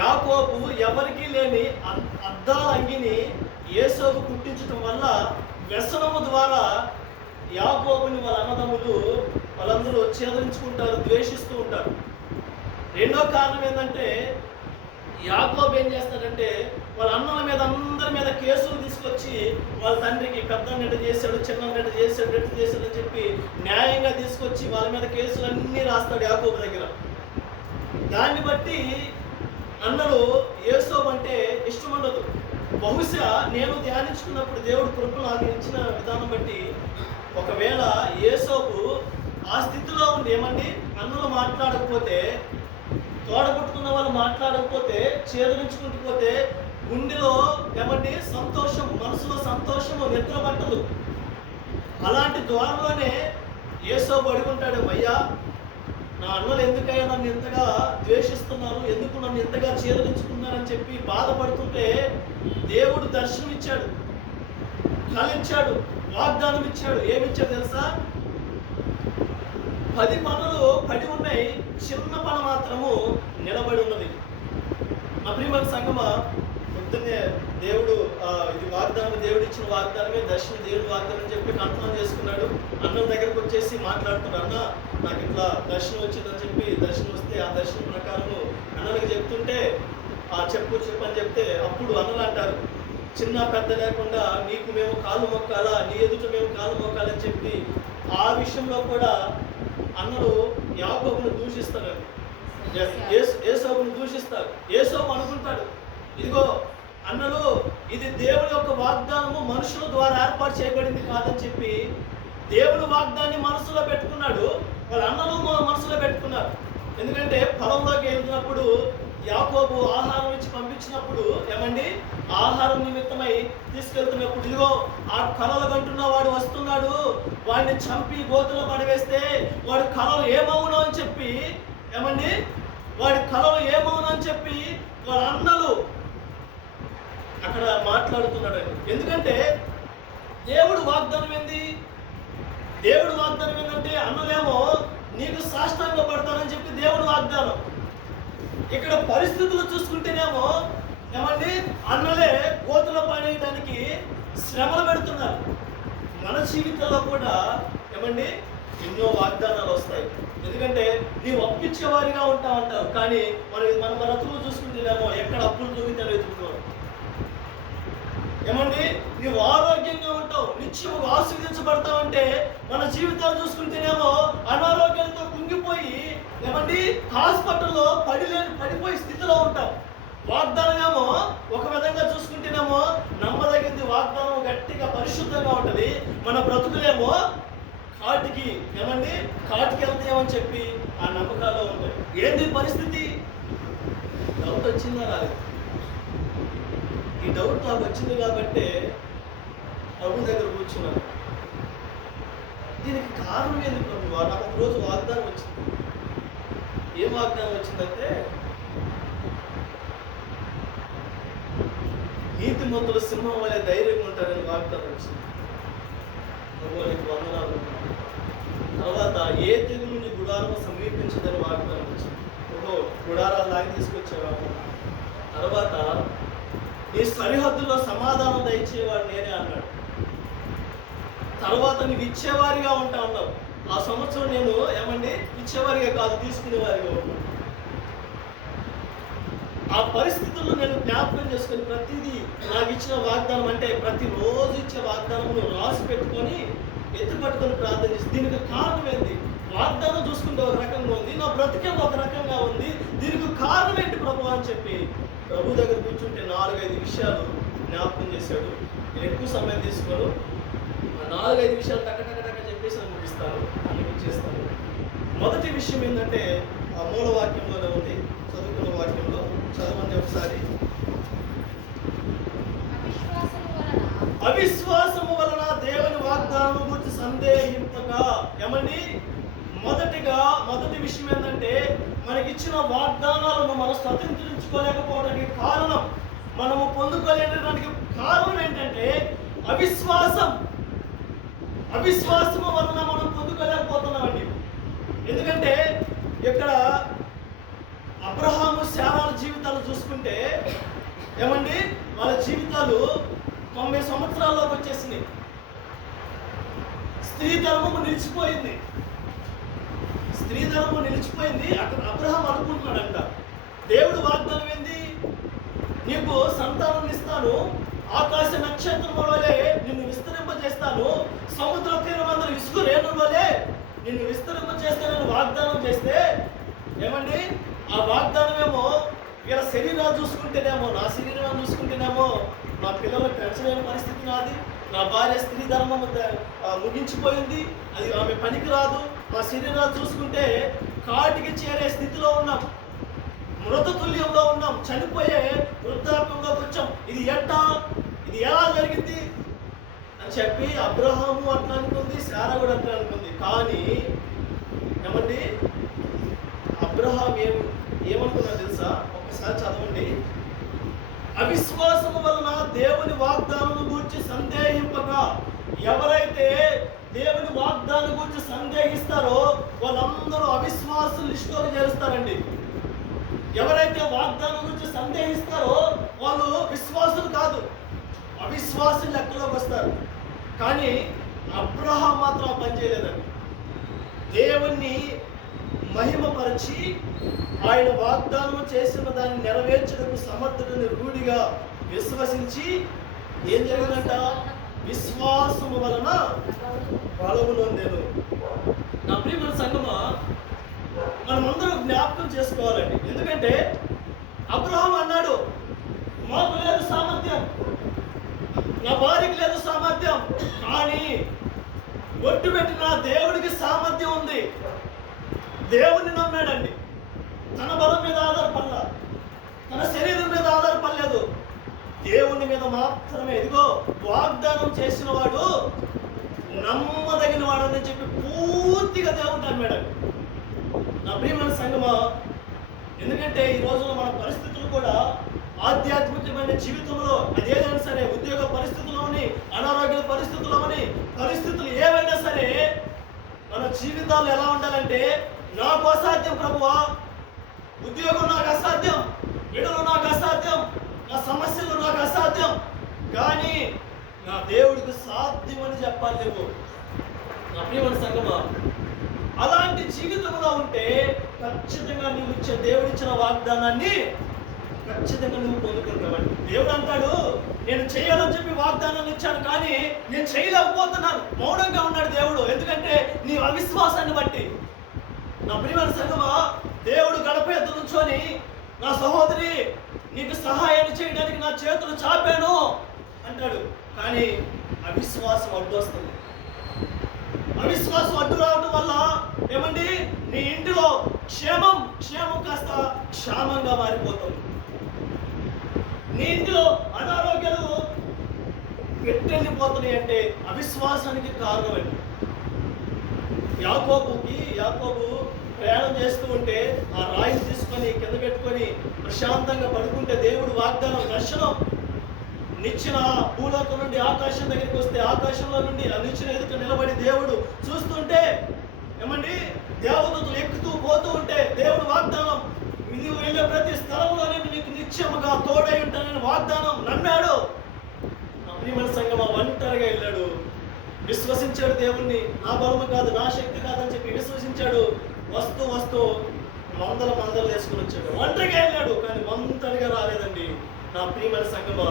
యాకోబు ఎవరికీ లేని అద్దాల అంగిని ఏసోపు కుట్టించడం వల్ల వ్యసనము ద్వారా యాకోబుని వాళ్ళ అన్నదమ్ములు వాళ్ళందరూ చేదరించుకుంటారు, ద్వేషిస్తూ ఉంటారు. రెండో కారణం ఏంటంటే, యాకోబు ఏం చేస్తాడంటే వాళ్ళ అన్నల మీద అందరి మీద కేసులు తీసుకొచ్చి వాళ్ళ తండ్రికి పెద్ద నెట చేశాడు, చిన్న నెట చేశాడు అని చెప్పి న్యాయంగా తీసుకొచ్చి వాళ్ళ మీద కేసులు అన్నీ రాస్తాడు యాకోబు దగ్గర. దాన్ని బట్టి అన్నలు ఏసోబు అంటే ఇష్టం ఉండదు. బహుశా నేను ధ్యానించుకున్నప్పుడు దేవుడు కృపను నాకు ఇచ్చిన విధానం బట్టి, ఒకవేళ ఏసోబు ఆ స్థితిలో ఉండి ఏమండి అన్నలు మాట్లాడకపోతే, తోడబుట్టుకున్న వాళ్ళు మాట్లాడకపోతే, చేదరించుకుంటూ పోతే గుండెలో ఏమండి సంతోషం, మనసులో సంతోషము నిద్ర పట్టదు. అలాంటి ద్వారంలోనే ఏసోబు అడుగుంటాడు, అయ్యా నా అన్నలు ఎందుకయ్యా నన్ను ఇంతగా ద్వేషిస్తున్నారు, ఎందుకు నన్ను ఇంతగా చేదరించుకున్నారని చెప్పి బాధపడుతుంటే దేవుడు దర్శనం ఇచ్చాడు, కలిచ్చాడు, వాగ్దానం ఇచ్చాడు. ఏమిచ్చాడు తెలుసా? 10 పనులు పడి ఉన్నాయి, చిన్న పని మాత్రము నిలబడి ఉన్నది. నా ప్రియమైన సంగమా, పొద్దున్నే దేవుడు ఇది వాగ్దానం, దేవుడు ఇచ్చిన వాగ్దానమే దర్శనం, దేవుడు వాగ్దానం చెప్పి కన్ఫర్మ్ చేసుకున్నాడు. అన్నం దగ్గరకు వచ్చేసి మాట్లాడుతున్నాడు, అన్న నాకు ఇట్లా దర్శనం వచ్చిందని చెప్పి, దర్శనం వస్తే ఆ దర్శనం ప్రకారము అన్నలకు చెప్తుంటే చెప్పు అని చెప్తే, అప్పుడు అన్నలు అంటారు, చిన్న పెద్ద లేకుండా నీకు మేము కాలు మొక్కాలా, నీ ఎదుట మేము కాలు మొక్కాలని చెప్పి ఆ విషయంలో కూడా అన్నలు యాకోబును దూషిస్తారు, ఏసోబును దూషిస్తారు. ఏసోబు అనుకుంటాడు, ఇదిగో అన్నలు ఇది దేవుడి యొక్క వాగ్దానము మనుషుల ద్వారా ఏర్పాటు చేయబడింది కాదని చెప్పి దేవుడు వాగ్దాన్ని మనసులో పెట్టుకున్నాడు, వాళ్ళ అన్నలు మనసులో పెట్టుకున్నారు. ఎందుకంటే పొలంలోకి వెళ్తున్నప్పుడు యాకోబు ఆహారం ఇచ్చి పంపించినప్పుడు ఏమండి ఆహారం నిమిత్తమై తీసుకెళ్తున్నప్పుడు, ఇదిగో ఆ కలలు కంటున్న వాడు వస్తున్నాడు, వాడిని చంపి గోతులో పడవేస్తే వాడి కలలు ఏమవును అని చెప్పి ఏమండి వాడి కలలు ఏమవును అని చెప్పి వాళ్ళ అన్నలు అక్కడ మాట్లాడుతున్నాడండి. ఎందుకంటే దేవుడు వాగ్దానం ఏంది? దేవుడు వాగ్దానం ఏంటంటే అన్నలేమో నీకు సాష్టాంగ పడతానని చెప్పి దేవుడు వాగ్దానం. ఇక్కడ పరిస్థితులు చూసుకుంటేనేమో ఏమండి అన్నలే గోతుల పడేయడానికి శ్రమలు పెడుతున్నారు. మన జీవితంలో కూడా ఏమండి ఎన్నో వాగ్దానాలు వస్తాయి. ఎందుకంటే నీవు అప్పిచ్చేవారిగా ఉంటావు, కానీ మన బ్రతుకులు చూసుకుంటేనేమో ఎక్కడ అప్పులు దొరికితే వెతుకుతున్నావు. ఏమండి నీవు ఆరోగ్యంగా ఉంటావు, నిత్యము ఆశీర్వదించబడతావంటే మన జీవితాలు చూసుకుంటేనేమో అనారోగ్యంతో కుంగిపోయి ఏమండి హాస్పిటల్లో పడిపోయే స్థితిలో ఉంటాం. వాగ్దానమేమో ఒక విధంగా చూసుకుంటేనేమో నమ్మదగింది, వాగ్దానం గట్టిగా పరిశుద్ధంగా ఉంటుంది. మన బ్రతుకులేమో కాటికి వెళ్తామని చెప్పి ఆ నమ్మకాల్లో ఉంటాయి. ఏంది పరిస్థితి? డౌట్ వచ్చిందా రాలేదు? ఈ డౌట్ నాకు వచ్చింది కాబట్టి ప్రభు దగ్గర కూర్చున్నాను. దీనికి కారణం ఏంది ప్రభు? నాకు ఒక రోజు వాగ్దానం వచ్చింది. ఏం వాగ్దానం వచ్చిందంటే, నీతిమంతుల సింహం వలె ధైర్యంగా ఉంటారని వాగ్దానం వచ్చింది. ప్రభు నీకు వందనాలు. తర్వాత ఏ తెగులు నీ గుడారం సమీపించదని వాగ్దానం వచ్చింది. ప్రభు గుడారాలు లాగి తీసుకొచ్చేవాడు. తర్వాత నీ సరిహద్దులో సమాధానం దయచేవాడు నేనే అన్నాడు. తర్వాత నీవు ఇచ్చేవారిగా ఉంటా ఉన్నావు. ఆ సంవత్సరం నేను ఇచ్చేవారిగా కాదు, తీసుకునేవారిగా ఉన్నాను. ఆ పరిస్థితుల్లో నేను జ్ఞాపకం చేసుకొని ప్రతిదీ నాకు ఇచ్చిన వాగ్దానం అంటే ప్రతిరోజు ఇచ్చే వాగ్దానం రాసి పెట్టుకొని ఎత్తుపట్టుకొని ప్రార్థన చేసి, దీనికి కారణం ఏంటి? వాగ్దానం చూసుకుంటే ఒక రకంగా ఉంది, నా బ్రతికే ఒక రకంగా ఉంది, దీనికి కారణం ఏంటి ప్రభు అని చెప్పి ప్రభు దగ్గర కూర్చుంటే 4-5 విషయాలు జ్ఞాపకం చేశాడు. నేను ఎక్కువ సమయం తీసుకోను, 4-5 విషయాలు టక చెప్పేసి నేను ముగిస్తాను, ముగించేస్తాను. మొదటి విషయం ఏంటంటే ఆ మూల వాక్యంలోనే ఉంది, చదువుకున్న వాక్యంలో చదవండి ఒకసారి. అవిశ్వాసము వలన దేవుని వాగ్దానం గురించి సందేహింపగా. మొదటి విషయం ఏంటంటే మనకిచ్చిన వాగ్దానాలను మనం స్వతంత్రించుకోలేకపోవడానికి కారణం, మనము పొందుకోలేడానికి కారణం ఏంటంటే అవిశ్వాసము వలన మనం పొందుకోలేకపోతున్నామండి. ఎందుకంటే ఇక్కడ అబ్రహాము శారాల జీవితాలు చూసుకుంటే వాళ్ళ జీవితాలు 90 సంవత్సరాల్లోకి వచ్చేసినాయి. స్త్రీ ధర్మము నిలిచిపోయింది. అక్కడ అబ్రహాం అనుకుంటున్నాడంట, దేవుడు వాగ్దానం ఏంది? నీకు సంతానం ఇస్తాను, ఆకాశ నక్షత్రం వలె నిన్ను విస్తరింపజేస్తాను, సముద్ర తీరమందరూ ఇసుక రేణుల వలె నిన్ను విస్తరింపజేస్తానని వాగ్దానం చేస్తే ఆ వాగ్దానమేమో వీళ్ళ శరీరాలు చూసుకుంటేనేమో, నా శరీరం చూసుకుంటేనేమో నా పిల్లలు పెంచలేని పరిస్థితి నాది, నా భార్య స్త్రీ ధర్మం ముగించిపోయింది, అది ఆమె పనికి రాదు, మా శరీరాలు చూసుకుంటే కాటికి చేరే స్థితిలో ఉన్నాం, మృతతుల్యంలో ఉన్నాం, చనిపోయే వృద్ధాప్యంలోకి వచ్చాం. ఇది ఎలా జరిగింది అని చెప్పి అబ్రహాము అట్లా అనుకుంది, శారా కూడా అట్లా అనుకుంది. కానీ అబ్రహాం ఏమనుకున్నా తెలుసా? ఒకసారి చదవండి. అవిశ్వాసము వలన దేవుని వాగ్దానం గురించి సందేహింపగా. ఎవరైతే దేవుని వాగ్దానం గురించి సందేహిస్తారో వాళ్ళందరూ అవిశ్వాసులు లిస్టులోకి చేరుస్తారండి. ఎవరైతే వాగ్దానం గురించి సందేహిస్తారో వాళ్ళు విశ్వాసులు కాదు, అవిశ్వాసులు లెక్కలోకి వస్తారు. కానీ అబ్రహాం మాత్రం ఆ పని చేయలేదండి. దేవుణ్ణి మహిమపరిచి ఆయన వాగ్దానం చేసిన దాన్ని నెరవేర్చడానికి సమర్థుడిని రూఢిగా విశ్వసించి ఏం జరిగిందంట? విశ్వాసము వలన బలము నొందెను. నా ప్రియమైన సంగమా, మనమందరం జ్ఞాపకం చేసుకోవాలండి. ఎందుకంటే అబ్రహాం అన్నాడు, మాకు లేదు సామర్థ్యం, నా భార్యకి లేదు సామర్థ్యం, కానీ ఒట్టు పెట్టిన దేవుడికి సామర్థ్యం ఉంది. దేవుణ్ణి నమ్మాడండి. తన బలం మీద ఆధారపడలా, తన శరీరం మీద ఆధారపడలేదు, దేవుని మీద మాత్రమే. ఇదిగో వాగ్దానం చేసిన వాడు నమ్మదగిన వాడు అని చెప్పి పూర్తిగా దేవుడిని నమ్మాడండి. నా ప్రియమైన సంగమా, ఎందుకంటే ఈ రోజుల్లో మన పరిస్థితులు కూడా ఆధ్యాత్మికమైన జీవితంలో అదేదైనా సరే, ఉద్యోగ పరిస్థితుల్లోని, అనారోగ్య పరిస్థితుల్లోని, పరిస్థితులు ఏవైనా సరే మన జీవితాలు ఎలా ఉండాలంటే, నాకు అసాధ్యం ప్రభువా, ఉద్యోగం నాకు అసాధ్యం, బిడ్డలు నాకు అసాధ్యం, నా సమస్యలు నాకు అసాధ్యం, కానీ నా దేవుడికి సాధ్యమని చెప్పాలి నువ్వు. నా ప్రియమైన సంగమా, అలాంటి జీవితంలో ఉంటే ఖచ్చితంగా నువ్వు దేవుడిచ్చిన వాగ్దానాన్ని ఖచ్చితంగా నువ్వు పొందుకుంటావండి. దేవుడు అంటాడు, నేను చేయాలని చెప్పి వాగ్దానాన్ని ఇచ్చాను, కానీ నేను చేయలేకపోతున్నాను. మౌనంగా ఉన్నాడు దేవుడు, ఎందుకంటే నీ అవిశ్వాసాన్ని బట్టి. నా ప్రియమైన సంగమా, దేవుడు గడప ఎద్దు నుంచొని, నా సహోదరి నీకు సహాయాన్ని చేయడానికి నా చేతులు చాపాను అంటాడు, కానీ అవిశ్వాసం అడ్డు వస్తుంది. అవిశ్వాసం అడ్డు రావడం వల్ల ఏమండి, నీ ఇంటిలో క్షేమం కాస్త క్షామంగా మారిపోతుంది. నీ ఇంటిలో అనారోగ్యాలు పెట్టెళ్ళిపోతున్నాయి అంటే అవిశ్వాసానికి కారణం అండి. యాకోబు ప్రయాణం చేస్తూ ఉంటే ఆ రాయిని తీసుకొని కింద పెట్టుకొని ప్రశాంతంగా పడుకుంటే దేవుడు వాగ్దానం దర్శనం నిచ్చిన భూలోకం నుండి ఆకాశం దగ్గరికి వస్తే ఆకాశంలో నుండి ఆ నిచ్చిన ఎదుట నిలబడి దేవుడు చూస్తుంటే ఏమండి, దేవదూతలు ఎక్కుతూ పోతూ ఉంటే దేవుడు వాగ్దానం, నీవు వెళ్ళే ప్రతి స్థలంలో నేను నీకు నిత్యముగా తోడై ఉంటానని వాగ్దానం నమ్మాడు. ప్రియమైన సంగమా, ఒంటరిగా వెళ్ళాడు, విశ్వసించాడు దేవుణ్ణి. నా బలము కాదు, నా శక్తి కాదని చెప్పి విశ్వసించాడు. వస్తూ మందలు వేసుకుని వచ్చాడు. ఒంటరిగా వెళ్ళాడు, కానీ ఒంటరిగా రాలేదండి. నా ప్రియమైన సంగమా,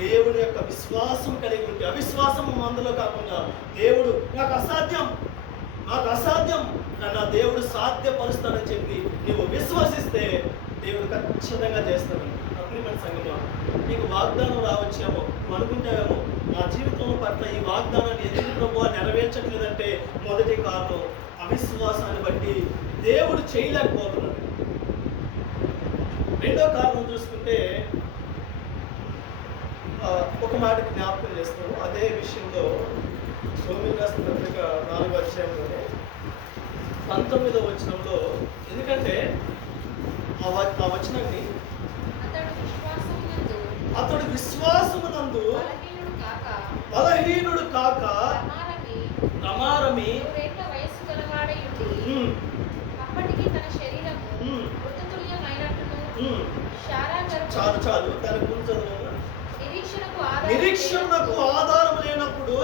దేవుని యొక్క విశ్వాసం కలిగి ఉంటే, అవిశ్వాసం మందలో కాకుండా, దేవుడు నాకు అసాధ్యం నా దేవుడు సాధ్యపరుస్తాడని చెప్పి నువ్వు విశ్వసిస్తే దేవుడు ఖచ్చితంగా చేస్తాడు. నా ప్రియమైన సంగమా, నీకు వాగ్దానం రావచ్చేమో, నువ్వు అనుకుంటావేమో, నా జీవితం పట్ల ఈ వాగ్దానాన్ని ఎందుకు ప్రభువా నెరవేర్చట్లేదంటే మొదటి కారణం అవిశ్వాసాన్ని బట్టి దేవుడు చేయలేకపోతున్నాడు. రెండో కారణం చూసుకుంటే ఒక మాట జ్ఞాపకం చేస్తాము. అదే విషయంలో రోమీయులకు రాసిన పత్రిక 4వ అధ్యాయంలోనే 19వ వచనంలో, ఎందుకంటే ఆ వచనాన్ని అతడు విశ్వాసమునందు బలహీనుడు కాక ప్రమారమి చాలు దాని గురించి నిరీక్షణకు ఆధారం లేనప్పుడు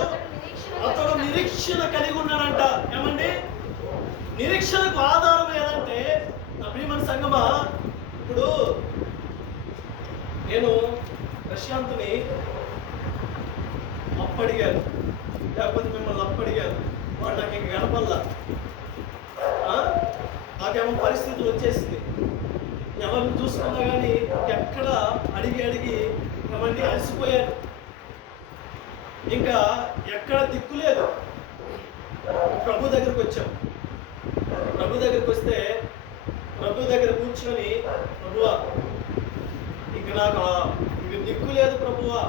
అతడు నిరీక్షణ కలిగి ఉన్నాడంట. ఏమండి, నిరీక్షణకు ఆధారం లేదంటే నా ప్రియమైన సంగమా, ఇప్పుడు నేను ప్రశాంత్ని అప్పడిగాను, లేకపోతే మిమ్మల్ని అప్పడిగాను, వాడు నాకు ఇంక గడపల్లా, నాకేమో పరిస్థితులు వచ్చేసింది. ఎవరిని చూసుకున్నా కానీ ఎక్కడ అడిగి ఏమండి అలసిపోయాను, ఇంకా ఎక్కడ దిక్కు లేదు. ప్రభు దగ్గరికి వచ్చాం. ప్రభు దగ్గరికి వస్తే ప్రభు దగ్గర కూర్చొని, ప్రభువా ఇంక నాకు దిక్కు లేదు ప్రభువా,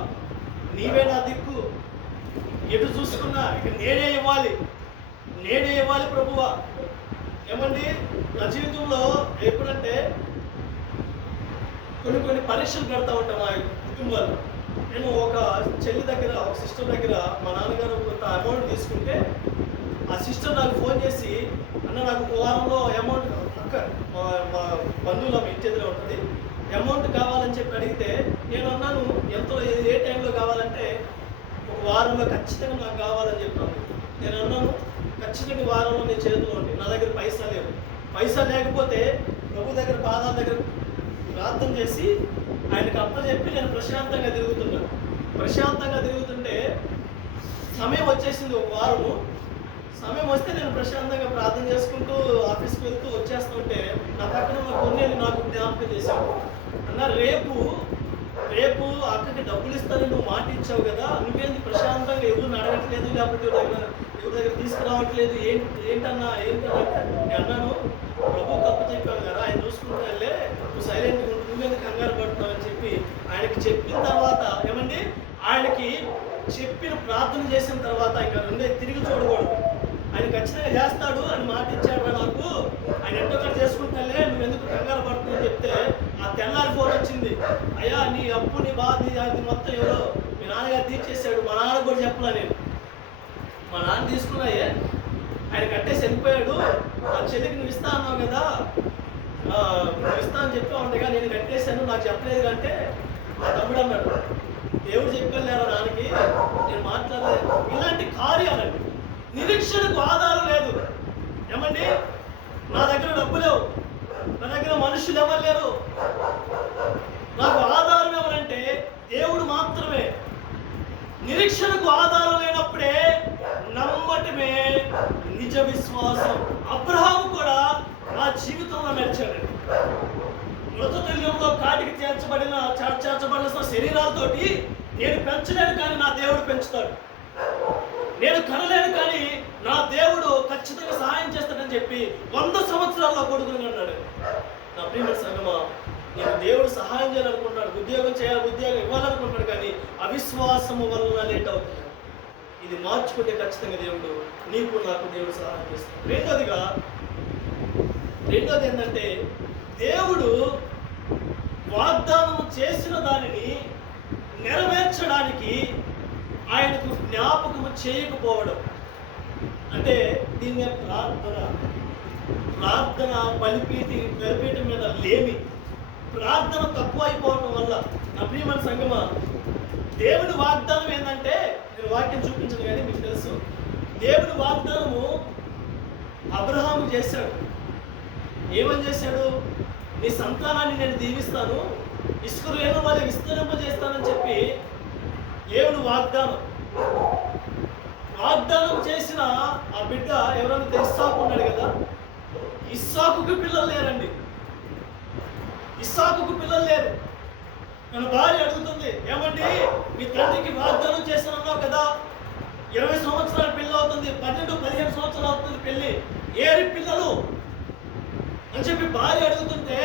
నీవే నా దిక్కు, ఎటు చూసుకున్నా ఇక నేనే ఇవ్వాలి ప్రభువా. ఏమండి, నా జీవితంలో ఎప్పుడంటే కొన్ని పరీక్షలు పెడతా ఉంటాం మా కుటుంబాలు. నేను ఒక చెల్లి దగ్గర, ఒక సిస్టర్ దగ్గర మా నాన్నగారు కొంత అమౌంట్ తీసుకుంటే ఆ సిస్టర్ నాకు ఫోన్ చేసి, అన్న నాకు ఒక వారంలో అమౌంట్, మా బంధువుల ఇంటి ఎదురే ఉంటుంది, అమౌంట్ కావాలని చెప్పి అడిగితే నేను అన్నాను, ఎంతో ఏ టైంలో కావాలంటే ఒక వారంలో ఖచ్చితంగా నాకు కావాలని చెప్పాను. నేను అన్నాను, ఖచ్చితంగా వారంలో నీ చేతిలో ఉంది, నా దగ్గర పైసా లేకపోతే ప్రభు దగ్గర పాదాల దగ్గర ప్రార్థన చేసి ఆయనకు అప్పచెప్పి నేను ప్రశాంతంగా తిరుగుతుంటే సమయం వచ్చేసింది. ఒక వారము సమయం వస్తే నేను ప్రశాంతంగా ప్రార్థన చేసుకుంటూ ఆఫీస్కి వెళ్తూ వచ్చేస్తుంటే నా పక్కన మా కొన్నేళ్ళు నాకు జ్ఞాపకం చేశాను. అన్న, రేపు అక్కకి డబ్బులు ఇస్తానని నువ్వు మాట ఇచ్చావు కదా, నువ్వేంది ప్రశాంతంగా ఎవరు అడగట్లేదు, లేకపోతే ఎవరి దగ్గర తీసుకురావట్లేదు, ఏంటన్నా నేను అన్నాను, ప్రభు కప్ప చెప్పావు కదా, ఆయన చూసుకుంటూ వెళ్ళే, నువ్వు సైలెంట్గా ఉంటూ నువ్వేందుకు కంగారు పడుతున్నావు అని చెప్పి ఆయనకి చెప్పిన తర్వాత, ఏమండి, ఆయనకి చెప్పిన ప్రార్థన చేసిన తర్వాత ఇంకా తిరిగి చూడకూడదు. ఆయన ఖచ్చితంగా చేస్తాడు అని మాట ఇచ్చాడు నాకు, ఆయన ఎంతో చేసుకుంటాలే, నువ్వు ఎందుకు కంగారు పడుతున్నావు చెప్తే ఆ తెల్లారి ఫోన్ వచ్చింది, అయ్యా నీ అప్పు నీ బాధ అది మొత్తం ఎవరో మీ నాన్నగారు తీర్చేశాడు, మా నాన్న కూడా చెప్పలా, నేను మా నాన్న తీసుకున్నాయే, ఆయన కట్టేసి వెళ్ళిపోయాడు, ఆ చెల్లికి నువ్వు ఇస్తా అన్నావు కదా, నువ్వు ఇస్తా అని చెప్పి ఉండగా నేను కట్టేశాను, నాకు చెప్పలేదు అంటే మా తమ్ముడు అన్నాడు, దేవుడు చెప్పలేరా నాన్నకి, నేను మాట్లాడలేదు. ఇలాంటి కార్యాలండి. నిరీక్షణకు ఆధారం లేదు. ఏమండి, నా దగ్గర డబ్బు లేవు, నా దగ్గర మనుషులు ఎవరు లేరు, నాకు ఆధారం ఎవరంటే దేవుడు మాత్రమే. నిరీక్షణకు ఆధారం లేనప్పుడే నమ్మటమే నిజ విశ్వాసం. అబ్రహాము కూడా నా జీవితంలో నడిచాడండి. మృతతుల్యంలో కాటికి చేర్చబడిన శరీరాలతోటి నేను పెంచలేను, కానీ నా దేవుడు పెంచుతాడు. నేను కనలేను, కానీ నా దేవుడు ఖచ్చితంగా సహాయం చేస్తాడని చెప్పి 100 సంవత్సరాల్లో కొడుకుని అన్నాడు. నా ప్రియమైన సంగమా, నేను దేవుడు సహాయం చేయాలనుకుంటున్నాడు, ఉద్యోగం ఇవ్వాలనుకుంటున్నాడు, కానీ అవిశ్వాసము వలన లేట్ అవుతుంది. ఇది మార్చుకుంటే ఖచ్చితంగా దేవుడు నీకు నాకు దేవుడు సహాయం చేస్తాడు. రెండోది ఏంటంటే, దేవుడు వాగ్దానం చేసిన దానిని నెరవేర్చడానికి ఆయనకు జ్ఞాపకము చేయకపోవడం. అంటే దీన్ని ప్రార్థన బలిపీఠం మీద లేమి, ప్రార్థన తక్కువ అయిపోవడం వల్ల. నా ప్రియమైన సంగమా, దేవుడి వాగ్దానం ఏంటంటే, నేను వాక్యం చూపించను కానీ మీకు తెలుసు, దేవుడి వాగ్దానము అబ్రహాము చేశాడు. ఏమని చేశాడు? నీ సంతానాన్ని నేను దీవిస్తాను, ఇసుకలు లేని వాళ్ళకి విస్తరింపజేస్తానని చెప్పి దేవుడు వాగ్దానం చేసిన ఆ బిడ్డ ఎవరైనా ఇస్సాకు ఉన్నాడు కదా, ఇస్సాకుకి పిల్లలు లేరండి. ఇస్సాకుకు పిల్లలు లేరు. తన భార్య అడుగుతుంది, ఏమండి మీ తండ్రికి వాగ్దానం చేస్తానన్నావు కదా, 20 సంవత్సరాల పిల్లలు అవుతుంది, 12-15 సంవత్సరాలు అవుతుంది పెళ్ళి, ఏరి పిల్లలు అని చెప్పి భార్య అడుగుతుంటే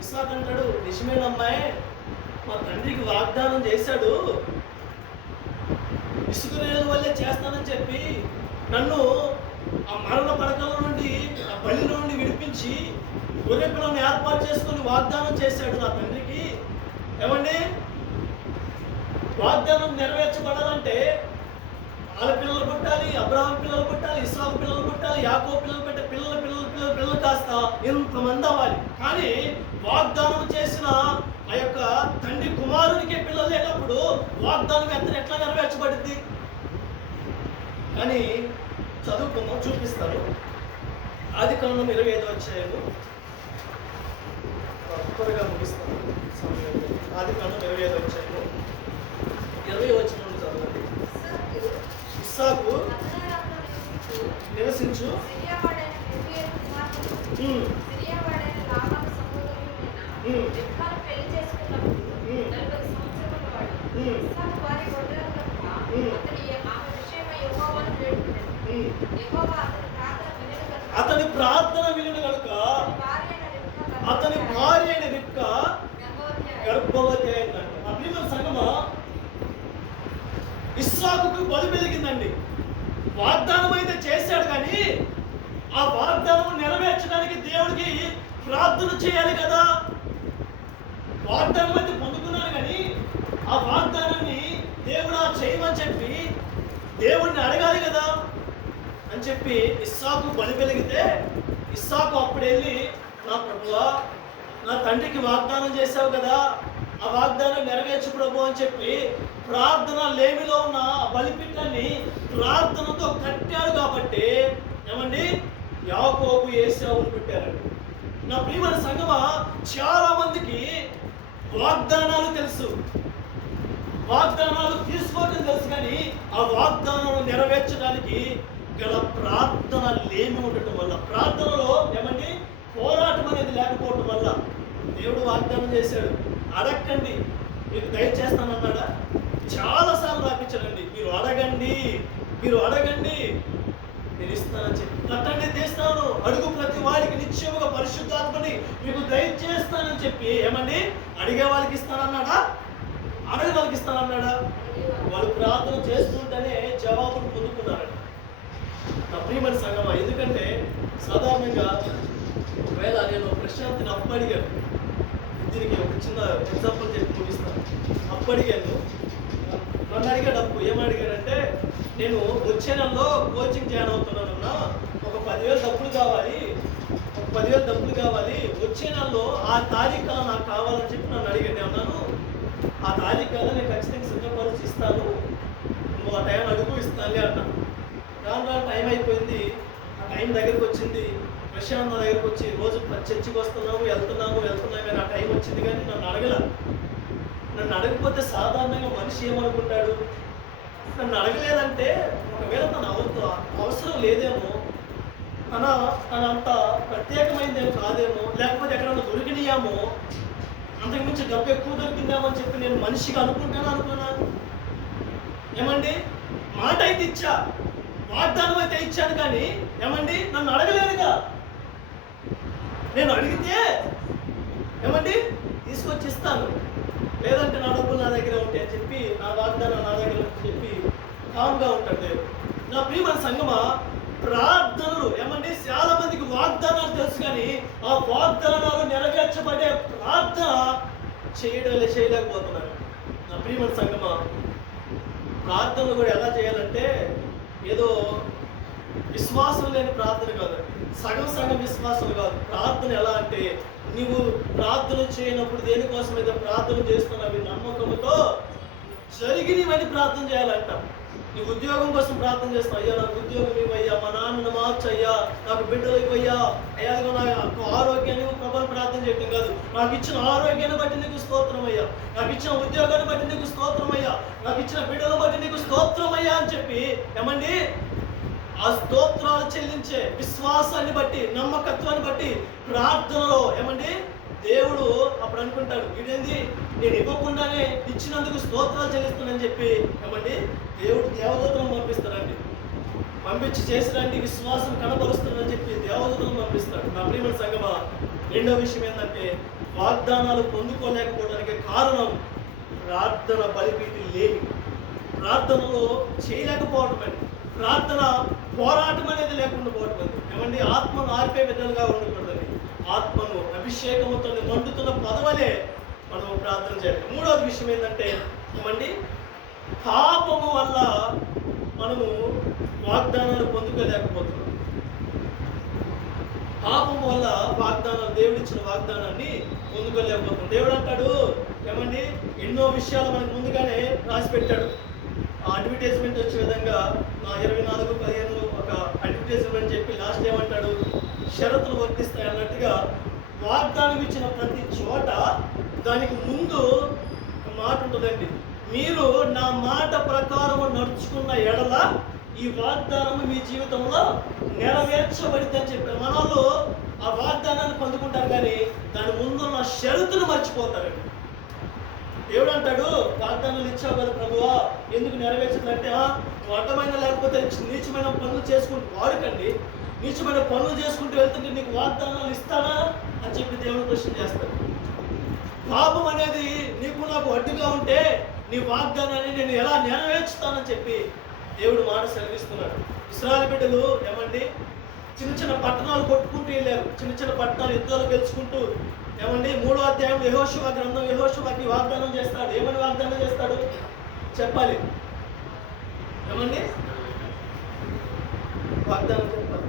ఇస్సాకు అంటాడు, నిజమేనమ్మాయి, మా తండ్రికి వాగ్దానం చేశాడు, ఇసుక రేణుల వల్లే చేస్తానని చెప్పి నన్ను ఆ మరణ పడకల నుండి, ఆ బలి నుండి విడిపించి గొర్రె పిల్లలను ఏర్పాటు చేసుకుని వాగ్దానం చేశాడు నా తండ్రికి. ఏమండి, వాగ్దానం నెరవేర్చబడాలంటే వాళ్ళ పిల్లలు పుట్టాలి, అబ్రహాం పిల్లలు పుట్టాలి, ఇస్సాకు పిల్లలు పుట్టాలి, యాకోబు పిల్లలు పెట్టే పిల్లలు కాస్త ఇంతమంది అవ్వాలి. కానీ వాగ్దానం చేసిన ఆ యొక్క తండ్రి కుమారునికి పిల్లలు లేనప్పుడు వాగ్దానం ఎట్లా నెరవేర్చబడింది? కానీ చదువుకుందాం, చూపిస్తాను. ఆదికాండం 25వ అధ్యాయము, త్వరగా ముగిస్తాను సమయం. ఆదికాండం 25వ అధ్యాయము 20వ వచనం నుండి చదవండి. ఇస్సాకు నివసించు అతని ప్రార్థన వినును కనుక అతని భార్య అయిన రిబ్కా గర్భవతి అయిందంట. అభిమన్ సంగమా, ఇస్సాకుకు బలి వెలిగిందండి. వాగ్దానం అయితే చేశాడు, కానీ ఆ వాగ్దానం నెరవేర్చడానికి దేవుడికి ప్రార్థన చేయాలి కదా. వాగ్దానం అయితే పొందుకున్నాడు, కానీ ఆ వాగ్దానాన్ని దేవుడు చేయమని చెప్పి దేవుడిని అడగాలి కదా అని చెప్పి ఇస్సాకు బలి వెలిగితే, ఇస్సాకు అప్పుడు వెళ్ళి, నా ప్రభువా, నా తండ్రికి వాగ్దానం చేశావు కదా, ఆ వాగ్దానం నెరవేర్చు ప్రభు అని చెప్పి ప్రార్థన లేమిలో ఉన్న బలిపీఠాన్ని ప్రార్థనతో కట్టాడు. కాబట్టి ఏమండి, యాకోబు ఏశావును పెట్టారండి. నా ప్రియమైన సంగమా, చాలా మందికి వాగ్దానాలు తెలుసు, వాగ్దానాలు తీసుకోవడం తెలుసు, కానీ ఆ వాగ్దానాలు నెరవేర్చడానికి గల ప్రార్థన లేమి ఉండటం వల్ల, ప్రార్థనలో ఏమండి పోరాటం అనేది లేకపోవటం వల్ల దేవుడు వాగ్దానం చేశాడు, అడగండి మీకు దయచేస్తానన్నాడా? చాలాసార్లు రాపించాడండి, మీరు అడగండి నేను ఇస్తానని చెప్పి, తట్టండి తీస్తాను, అడుగు ప్రతి వాడికి నిత్యముగా పరిశుద్ధాత్మని మీకు దయచేస్తానని చెప్పి ఏమండి అడిగే వాళ్ళకి ఇస్తానన్నాడా? అడగే వాళ్ళకి ఇస్తానన్నాడా? వాళ్ళు ప్రార్థన చేస్తుంటేనే జవాబును పొందుకున్నారండి. నా ప్రియమైన సంగమా, ఎందుకంటే సాధారణంగా ఒకవేళ నేను ప్రశాంతిని అప్పడిగాను, దీనికి ఒక చిన్న ఎగ్జాంపుల్ చెప్పి ముగిస్తాను. అప్పడిగాను, నన్ను అడిగాడు అప్పు, ఏమడిగాడంటే, నేను వచ్చే నెలలో కోచింగ్ జాయిన్ అవుతున్నానన్నా, ఒక 10,000 డబ్బులు కావాలి, వచ్చే నెలలో ఆ తారీఖు నాకు కావాలని చెప్పి నన్ను అడిగాను. నేను అన్నాను, ఆ తారీఖు కదా నేను ఖచ్చితంగా సిద్ధపరిచి ఇస్తాను, నువ్వు ఆ టైం అడుగు ఇస్తానులే అన్నా. రాను రాను టైం అయిపోయింది. ఆ టైం దగ్గరికి వచ్చింది. ప్రశాంత్ నా దగ్గరికి వచ్చి రోజు చర్చికి వస్తున్నాము వెళ్తున్నాము కానీ ఆ టైం వచ్చింది కానీ నన్ను అడగల. నన్ను అడగకపోతే సాధారణంగా మనిషి ఏమనుకుంటాడు, నన్ను అడగలేదంటే ఒకవేళ తన అవసరం లేదేమో, తనంత ప్రత్యేకమైనదేమో కాదేమో, లేకపోతే ఎక్కడన్నా దొరికినాయేమో, అంతకుమించి డబ్బు ఎక్కువ దొరికిందేమో అని చెప్పి నేను మనిషిగా అనుకున్నా. ఏమండి, మాట అయితే ఇచ్చా, వాగ్దానం అయితే ఇచ్చాను, కానీ ఏమండి నన్ను అడగలేదుగా. నేను అడిగితే ఏమండి తీసుకొచ్చి ఇస్తాను, లేదంటే నా డబ్బులు నా దగ్గర ఉంటాయి అని చెప్పి, నా వాగ్దానం నా దగ్గర చెప్పి కామ్గా ఉంటాడు దేవుడు. నా ప్రియమైన సంగమా, ప్రార్థనలు ఏమండి చాలా మందికి వాగ్దానాలు తెలుసు, కానీ ఆ వాగ్దానాలు నెరవేర్చబడే ప్రార్థన చేయలేకపోతున్నారు. నా ప్రియమైన సంగమా, ప్రార్థనలు కూడా ఎలా చేయాలంటే ఏదో విశ్వాసం లేని ప్రార్థన కాదు, సగం విశ్వాసం కాదు. ప్రార్థన ఎలా అంటే, నీవు ప్రార్థన చేయనప్పుడు దేనికోసమైతే ప్రార్థన చేస్తున్నావు నమ్మకంతో జరిగినవని ప్రార్థన చేయాలంట. నీ ఉద్యోగం కోసం ప్రార్థన చేస్తావు, అయ్యా నాకు ఉద్యోగం ఇవ్వయ్యా, మా నాన్నను మార్చయ్యా, నాకు బిడ్డలు ఇవ్వయ్యా, అయ్యా నాకు ఆరోగ్యాన్ని ప్రభావం ప్రార్థన చేయటం కాదు, నాకు ఇచ్చిన ఆరోగ్యాన్ని బట్టి నీకు స్తోత్రం అయ్యా, నాకు ఇచ్చిన ఉద్యోగాన్ని బట్టి నీకు స్తోత్రం అయ్యా, నాకు ఇచ్చిన బిడ్డలను బట్టి నీకు స్తోత్రం అయ్యా అని చెప్పి ఏమండి ఆ స్తోత్రాలు చెల్లించే విశ్వాసాన్ని బట్టి, నమ్మకత్వాన్ని బట్టి ప్రార్థనలో ఏమండి దేవుడు అప్పుడు అనుకుంటాడు, వీడేంది నేను ఇవ్వకుండానే ఇచ్చినందుకు స్తోత్రాలు చెల్లిస్తానని చెప్పి ఏమండి దేవుడు దేవదూతలను పంపిస్తాడండి. పంపించి చేసిరండి విశ్వాసం కనబరుస్తానని చెప్పి దేవదూతలను పంపిస్తాడు. నా ప్రియమైన సంగమా, రెండో విషయం ఏంటంటే, వాగ్దానాలు పొందుకోలేకపోవడానికి కారణం ప్రార్థన బలిపీఠం లేని, ప్రార్థనలో చేయలేకపోవటం అండి. ప్రార్థన పోరాటం అనేది లేకుండా పోవటం. ఏమండి ఆత్మను ఆర్పే విధంగా ఉండకూడదండి. ఆత్మను అభిషేకముతో మండుతున్న పదవలే మనం ప్రార్థన చేయాలి. మూడవది విషయం ఏంటంటే, ఏమండి పాపము వల్ల మనము వాగ్దానాలు పొందుకోలేకపోతున్నాం. పాపము వల్ల వాగ్దానాలు, దేవుడిచ్చిన వాగ్దానాన్ని పొందుకోలేకపోతున్నాం. దేవుడు అంటాడు, ఏమండి ఎన్నో విషయాలు మనకు ముందుగానే రాసి పెట్టాడు. ఆ అడ్వర్టైజ్మెంట్ వచ్చే విధంగా 24:15 ఒక అడ్వర్టైజ్మెంట్ చెప్పి లాస్ట్ ఏమంటాడు, షరతులు వర్తిస్తాయి అన్నట్టుగా వాగ్దానం ఇచ్చిన ప్రతి చోట దానికి ముందు మాట ఉంటుందండి. మీరు నా మాట ప్రకారం నడుచుకున్న ఎడల ఈ వాగ్దానం మీ జీవితంలో నెరవేర్చబడింది అని చెప్పారు. మనలో ఆ వాగ్దానాన్ని పొందుకుంటారు, కానీ దాని ముందున్న షరతులు మర్చిపోతారండి. దేవుడు అంటాడు, వాగ్దానాలు ఇచ్చావు కదా ప్రభువా, ఎందుకు నెరవేర్చదంటే, అడ్డమైన లేకపోతే నీచమైన పనులు చేసుకుంటూ వాడుకండి, నీచమైన పనులు చేసుకుంటూ వెళ్తుంటే నీకు వాగ్దానాలు ఇస్తానా అని చెప్పి దేవుడు ప్రశ్న చేస్తాడు. పాపం అనేది నీకు నాకు అడ్డుగా ఉంటే నీ వాగ్దానాన్ని నేను ఎలా నెరవేర్చుతానని చెప్పి దేవుడు మాట సెలవిస్తున్నాడు. ఇశ్రాయేలు బిడ్డలు ఏమండి చిన్న పట్టణాలు కొట్టుకుంటూ వెళ్ళారు, చిన్న పట్టణాలు యుద్ధాలు గెలుచుకుంటూ. ఏమండి 3వ అధ్యాయం యెహోషువ గ్రంథం, యెహోషువకి వాగ్దానం చేస్తాడు. ఏమని వాగ్దానం చేస్తాడు చెప్పాలి, ఏమండి వాగ్దానం చెప్పాలి,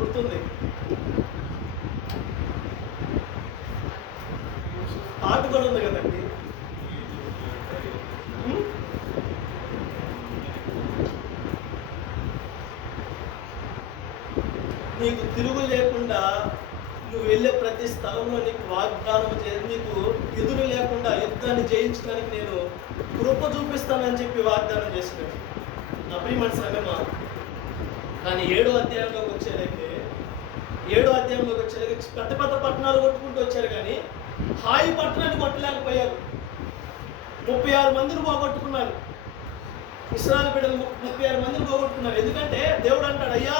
గుర్తుంది. పాట కూడా ఉంది కదండి. నీకు తిరుగు లేకుండా నువ్వు వెళ్ళే ప్రతి స్థలంలో నీకు వాగ్దానం నీకు ఎదురు లేకుండా యుద్ధాన్ని జయించడానికి నేను కృప చూపిస్తానని చెప్పి వాగ్దానం చేసినాడు. నా ప్రియమైన సంగమా, కానీ 7వ అధ్యాయంలోకి వచ్చేదైతే పెద్ద పెద్ద పట్టణాలు కొట్టుకుంటూ వచ్చారు, కానీ హాయి పట్టణాన్ని కొట్టలేకపోయారు. 36 మందిని పోగొట్టుకున్నారు. ఇశ్రాయేలు బిడ్డలు 36 మందిని పోగొట్టుకున్నారు. ఎందుకంటే దేవుడు అంటాడు, అయ్యా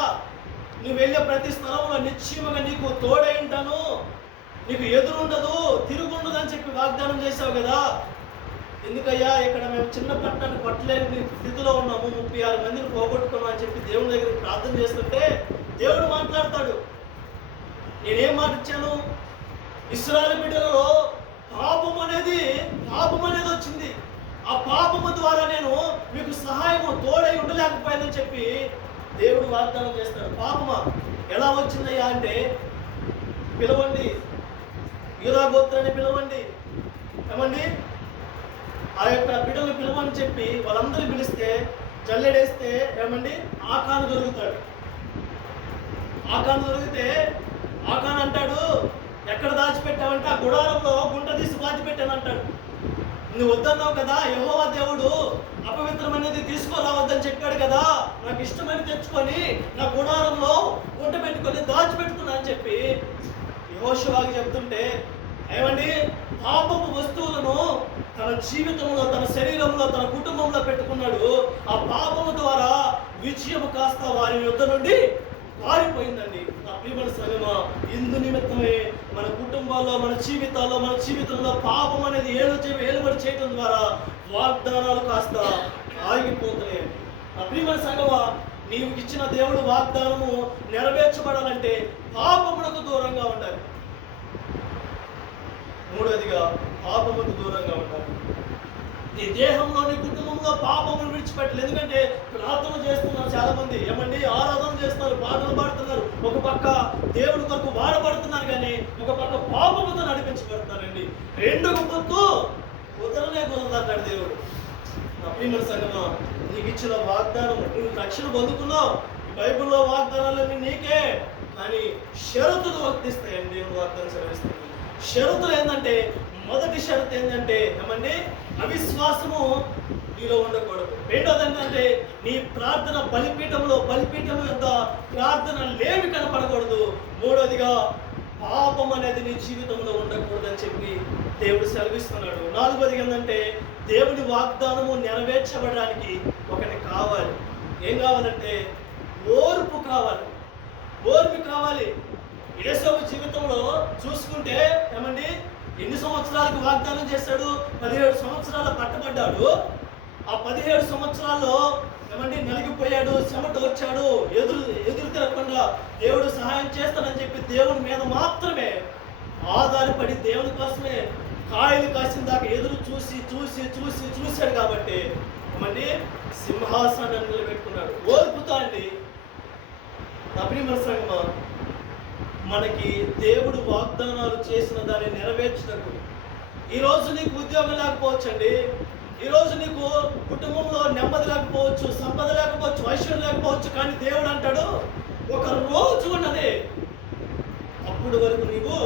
నువ్వు వెళ్ళే ప్రతి స్థలంలో నిశ్చయముగా నీకు తోడై ఉంటాను, నీకు ఎదురుండదు, తిరుగుండదు అని చెప్పి వాగ్దానం చేశావు కదా. ఎందుకయ్యా ఇక్కడ మేము చిన్న పట్టణాన్ని పట్టలేని స్థితిలో ఉన్నాము, 36 మందిని పోగొట్టుకున్నాం అని చెప్పి దేవుని దగ్గర ప్రార్థన చేస్తుంటే దేవుడు మాట్లాడతాడు, నేనేం మాట ఇచ్చాను, ఇశ్రాయేలు బిడ్డలలో పాపం అనేది వచ్చింది, ఆ పాపము ద్వారా నేను మీకు సహాయము తోడై ఉండలేకపోయానని చెప్పి దేవుడు వాగ్దానం చేస్తాడు. పాపమా ఎలా వచ్చిందయ్యా అంటే, పిలవండి యూదా గోత్రాన్ని పిలవండి, ఏమండి ఆ యొక్క బిడ్డలు పిలవని చెప్పి వాళ్ళందరూ పిలిస్తే జల్లెడేస్తే ఏమండి ఆకాను దొరుకుతాడు. ఆకాను దొరికితే ఆకాను అంటాడు, ఎక్కడ దాచిపెట్టావంటే ఆ గుడారంలో గుంట తీసి దాచిపెట్టాను అంటాడు. నువ్వు వద్దన్నావు కదా, యెహోవా దేవుడు అపవిత్రమైనది తీసుకురావద్దని చెప్పాడు కదా, నాకు ఇష్టమైన తెచ్చుకొని నా గుడారంలో గుంట పెట్టుకొని దాచిపెట్టుకున్నా అని చెప్పి యెహోషువకి చెప్తుంటే, ఏమండి పాపపు వస్తువులను తన జీవితంలో, తన శరీరంలో, తన కుటుంబంలో పెట్టుకున్నాడు. ఆ పాపము ద్వారా విజయం కాస్త వారి యుద్ధ నుండి పారిపోయిందండి. నా ప్రియమైన సంగమా, ఇందు నిమిత్తమే మన కుటుంబాల్లో, మన జీవితంలో పాపం అనేది ఏలుబడి చేయడం ద్వారా వాగ్దానాలు కాస్త ఆగిపోతున్నాయి. నా ప్రియమైన సంగమా, నీవు ఇచ్చిన దేవుడు వాగ్దానము నెరవేర్చబడాలంటే పాపమునకు దూరంగా ఉండాలి. మూడవదిగా పాపముకు దూరంగా ఉండాలి. నీ దేహంలో, నీ కుటుంబంలో పాపమును విడిచిపెట్టాలి. ఎందుకంటే ప్రార్థన చేస్తున్నారు చాలా మంది, ఏమండి ఆరాధన చేస్తున్నారు, పాటలు పాడుతున్నారు, ఒక పక్క దేవుడి కొరకు వాడబడుతున్నారు, కానీ ఒక పక్క పాపముతో నడిపించబడుతున్నారండి. రెండు పొత్తు కుదరనే కుదరదంటాడు దేవుడు. నా ప్రియమైన సంగమా, నీకు ఇచ్చిన వాగ్దానం, నువ్వు రక్షణ పొందుకున్నావు, బైబిల్లో వాగ్దానాలన్నీ నీకే, కానీ షరతులు వర్తిస్తాయండి. దేవుడు వాగ్దానం సెలవిస్తుంది. షరతులు ఏంటంటే, మొదటి షరతు ఏంటంటే ఏమండి అవిశ్వాసము నీలో ఉండకూడదు. రెండోది ఏంటంటే నీ ప్రార్థన బలిపీఠం యొక్క ప్రార్థన లేమి కనపడకూడదు. మూడోదిగా పాపం అనేది నీ జీవితంలో ఉండకూడదు అని చెప్పి దేవుడు సెలవిస్తున్నాడు. నాలుగోది ఏంటంటే దేవుడి వాగ్దానము నెరవేర్చబడడానికి ఒకటి కావాలి. ఏం కావాలంటే ఓర్పు కావాలి. ఓర్పు కావాలి. యేసయ్య జీవితంలో చూసుకుంటే ఏమండి ఎన్ని సంవత్సరాలకు వాగ్దానం చేశాడు? 17 సంవత్సరాలు పట్టబడ్డాడు. ఆ 17 సంవత్సరాల్లో ఏమండి నలిగిపోయాడు, చెమట వచ్చాడు, ఎదురు తిరగకుండా దేవుడు సహాయం చేస్తాడని చెప్పి దేవుని మీద మాత్రమే ఆధారపడి దేవుని కోసమే కాయలు కాసిన దాకా ఎదురు చూశాడు కాబట్టి ఏమండి సింహాసనాన్ని నిలబెట్టుకున్నాడు ఓర్పుతో అండి. నా ప్రియమైన సంగమా, మనకి దేవుడు వాగ్దానాలు చేసిన దాన్ని నెరవేర్చినట్టు ఈరోజు నీకు ఉద్యోగం లేకపోవచ్చు అండి, ఈరోజు నీకు కుటుంబంలో నెమ్మది లేకపోవచ్చు, సంపద లేకపోవచ్చు, ఐశ్వర్యం లేకపోవచ్చు, కానీ దేవుడు అంటాడు ఒక రోజు ఉన్నదే అప్పుడు వరకు నీవు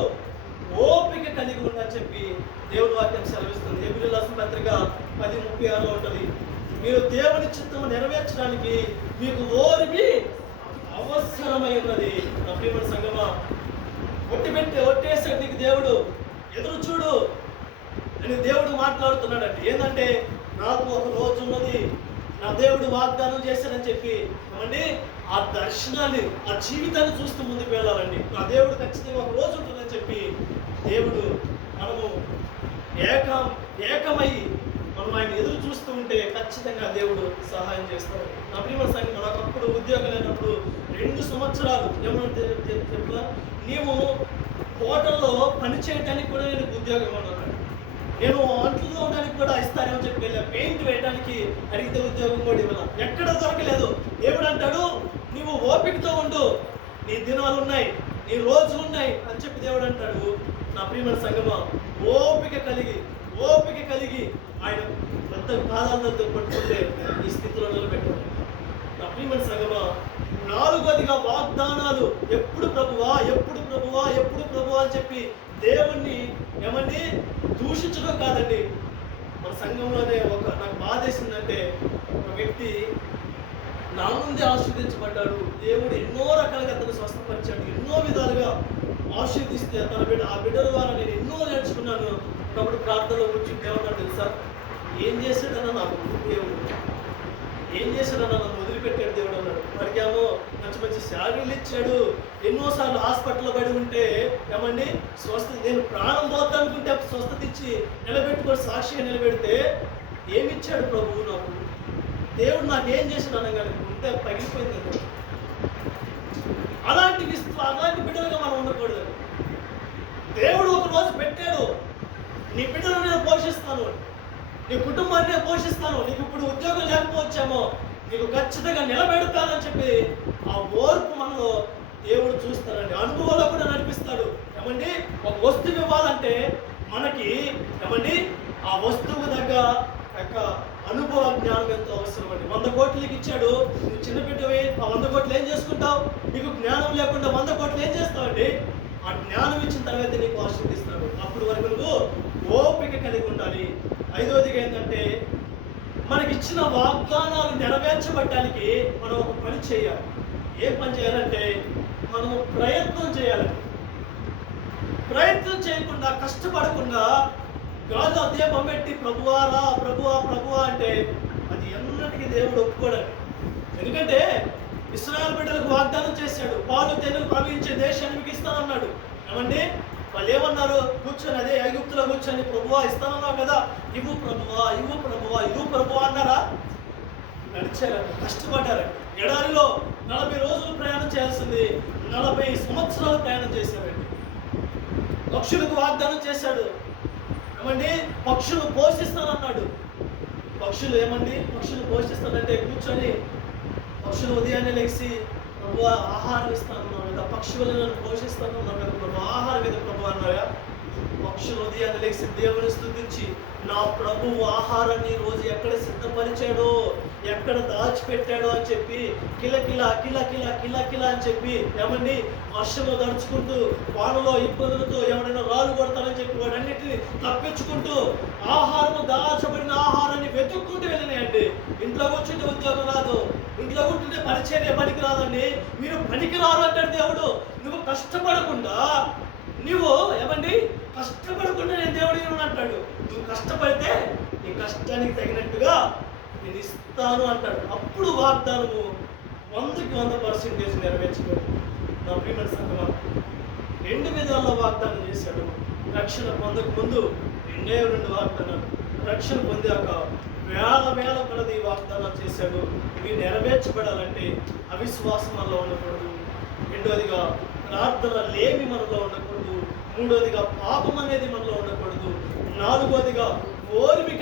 ఓపిక కలిగి ఉండని చెప్పి దేవుని వాక్యం సెలవిస్తుంది. హెబ్రీయుల రాసిన పత్రిక 10:36 ఉంటుంది. మీరు దేవుని చిత్తము నెరవేర్చడానికి మీకు ఓర్పు అవసరమై ఉన్నది. నా ప్రియమైన సంగమా, ఒట్టేసాడు నీకు దేవుడు, ఎదురు చూడు అని దేవుడు మాట్లాడుతున్నాడండి. ఏంటంటే నాకు ఒక రోజు ఉన్నది, నా దేవుడు వాగ్దానం చేశాడని చెప్పి ఏమండి ఆ దర్శనాన్ని, ఆ జీవితాన్ని చూస్తూ ముందుకు వెళ్ళాలండి. నా దేవుడు ఖచ్చితంగా ఒక రోజు ఉంటుందని చెప్పి దేవుడు మనము ఏకమై మనం ఆయన ఎదురు చూస్తూ ఉంటే ఖచ్చితంగా దేవుడు సహాయం చేస్తాడు. నా ప్రియమైన సంగమా, నాకు అప్పుడు ఉద్యోగం లేనప్పుడు 2 సంవత్సరాలు ఏమంటే చెప్పలా, నీవు హోటల్లో పని చేయడానికి కూడా నేను ఉద్యోగం ఉన్నాను, నేను అంట్లు తోమడానికి కూడా ఇస్తానేమని చెప్పి వెళ్ళా, పెయింట్ వేయడానికి అడిగితే ఉద్యోగం కూడా ఇవ్వాల, ఎక్కడ దొరకలేదు. దేవుడు అంటాడు నీవు ఓపికతో ఉండు, నీ దినాలు ఉన్నాయి, నీ రోజులు ఉన్నాయి అని చెప్పి దేవుడు అంటాడు. నా ప్రియమైన సంగమా, ఓపిక కలిగి ఆయన పెద్ద పాదాలతో పట్టుకుంటే ఈ స్థితిలో నిలబెట్టాడు. నా ప్రియమైన సంగమా, నాలుగోదిగా వాగ్దానాలు ఎప్పుడు ప్రభువా అని చెప్పి దేవుణ్ణి ఏమండి దూషించడం కాదండి. మన సంఘంలోనే నాకు బాధేసిందంటే, ఒక వ్యక్తి నా ముందే ఆశీర్వదించబడ్డాడు, దేవుడు ఎన్నో రకాలుగా అతను స్వస్థపరిచాడు, ఎన్నో విధాలుగా ఆశీర్దిస్తే ఆ బిడ్డల ద్వారా నేను ఎన్నో నేర్చుకున్నాను. ఒకప్పుడు ప్రార్థనలో కూర్చుంటే ఏమన్నా తెలుసా, ఏం చేశాడన్నా నాకు దేవుడు, ఏం చేశాడన్నా నన్ను వదిలిపెట్టాడు దేవుడు అన్నాడు. వాడికేమో మంచి శాలరీలు ఇచ్చాడు, ఎన్నోసార్లు హాస్పిటల్లో పడి ఉంటే ఏమండి నేను ప్రాణం పోతానుకుంటే స్వస్థత ఇచ్చి నిలబెట్టుకొని సాక్షిగా నిలబెడితే ఏమిచ్చాడు ప్రభువు నాకు, దేవుడు నాకు ఏం చేశాడు అనగానే ఉంటే పగిలిపోయింది. అలాంటి బిడ్డలుగా మనం ఉండకూడదు. దేవుడు ఒక రోజు పెట్టాడు, నీ బిడ్డలు నేను పోషిస్తాను, నీ కుటుంబాన్ని నేను పోషిస్తాను, నీకు ఇప్పుడు ఉద్యోగం లేకపోవచ్చేమో, నీకు ఖచ్చితంగా నిలబెడతానని చెప్పి ఆ ఓర్పు మనలో దేవుడు చూస్తాడండి. అనుభవంలో కూడా నడిపిస్తాడు. ఏమండి ఒక వస్తువు ఇవ్వాలంటే మనకి ఏమండి ఆ వస్తువుకు తగ్గ యొక్క అనుభవ జ్ఞానం ఎంతో అవసరం అండి. 100 కోట్లకి ఇచ్చాడు, నువ్వు చిన్న బిడ్డవి, ఆ 100 కోట్లు ఏం చేసుకుంటావు? నీకు జ్ఞానం లేకుండా 100 కోట్లు ఏం చేస్తావండి? ఆ జ్ఞానం ఇచ్చిన తర్వాత నీకు ఆశీర్వదిస్తాడు. అప్పుడు వరకు నువ్వు ఓపిక కలిగి ఉండాలి. 5వదిగా ఏంటంటే, మనకిచ్చిన వాగ్దానాలు నెరవేర్చబడటానికి మనం ఒక పని చేయాలి. ఏ పని చేయాలంటే, మనము ప్రయత్నం చేయాలి. ప్రయత్నం చేయకుండా, కష్టపడకుండా గాజు దీపం పెట్టి ప్రభువా రా, ప్రభువా ప్రభువా అంటే అది ఎన్నటికీ దేవుడు ఒప్పుకోడండి. ఎందుకంటే ఇశ్రాయేలు బిడ్డలకు వాగ్దానం చేశాడు, పాలు తేనెలు ప్రవహించే దేశాన్ని మీకు ఇస్తానన్నాడు. ఏమండి, వాళ్ళు ఏమన్నారు? కూర్చొని అదే ఐగుప్తులో కూర్చొని ప్రభువా ఇస్తానన్నావు కదా, ఇవ్వు ప్రభువా, ఇవ్వు ప్రభువా, ఇవ్వు ప్రభువా అన్నారా? నడిచారండి, కష్టపడ్డారండి. ఎడారిలో 40 రోజులు ప్రయాణం చేయాల్సింది 40 సంవత్సరాలు ప్రయాణం చేశారండి. పక్షులకు వాగ్దానం చేశాడు. ఏమండి, పక్షులు పోషిస్తానన్నాడు. పక్షులు ఏమండి, పక్షులు పోషిస్తానంటే కూర్చొని పక్షులు ఉదయాన్నే లేచి ప్రభు ఆహారం ఇస్తాను కదా, పక్షులు నన్ను పోషిస్తాను కదా ప్రభు, ఆహారం మీద ప్రభు అన్నారా? పక్షులు ఉదయాన్నే లేచి దేవుని స్తుతించి, నా ప్రభువు ఆహారాన్ని రోజు ఎక్కడ సిద్ధపరిచాడో, ఎక్కడ దాచిపెట్టాడో అని చెప్పి కిలకిలా కిలకిలా కిలకిలా అని చెప్పి, ఏమండి వర్షంలో దడుచుకుంటూ, వానలో ఇబ్బందులతో ఎవరైనా రాళ్ళు కొడతారని చెప్పి వాటన్నిటిని తప్పించుకుంటూ ఆహారము, దాచబడిన ఆహారాన్ని వెతుక్కుంటూ వెళ్ళినాయండి. ఇంట్లో కూర్చుంటే ఉద్యోగం రాదు, ఇంట్లో కూర్చుంటే పరిచర్య పనికి రాదండి. మీరు పనికి రారు అంటాడు దేవుడు. నువ్వు కష్టపడకుండా, నువ్వు ఏమండి కష్టపడకుండా నేను దేవుడు అంటాడు. నువ్వు కష్టపడితే నీ కష్టానికి తగినట్టుగా నేను ఇస్తాను అంటాడు. అప్పుడు వాగ్దానము 100కి 100% నెరవేర్చుకోండి. నా ప్రియమైన సంగమా, 2 విధాల్లో వాగ్దానం చేశాడు. రక్షణ పొందక ముందు 2 వాగ్దానాలు, రక్షణ పొందాక వేల కొలది వాగ్దానాలు చేశాడు. ఇవి నెరవేర్చబడాలంటే అవిశ్వాసం మనలో ఉండకూడదు. 2వదిగా ప్రార్థన లేమి మనలో ఉండకూడదు. 3వదిగా పాపం అనేది మనలో ఉండకూడదు. 4వదిగా ఓపిక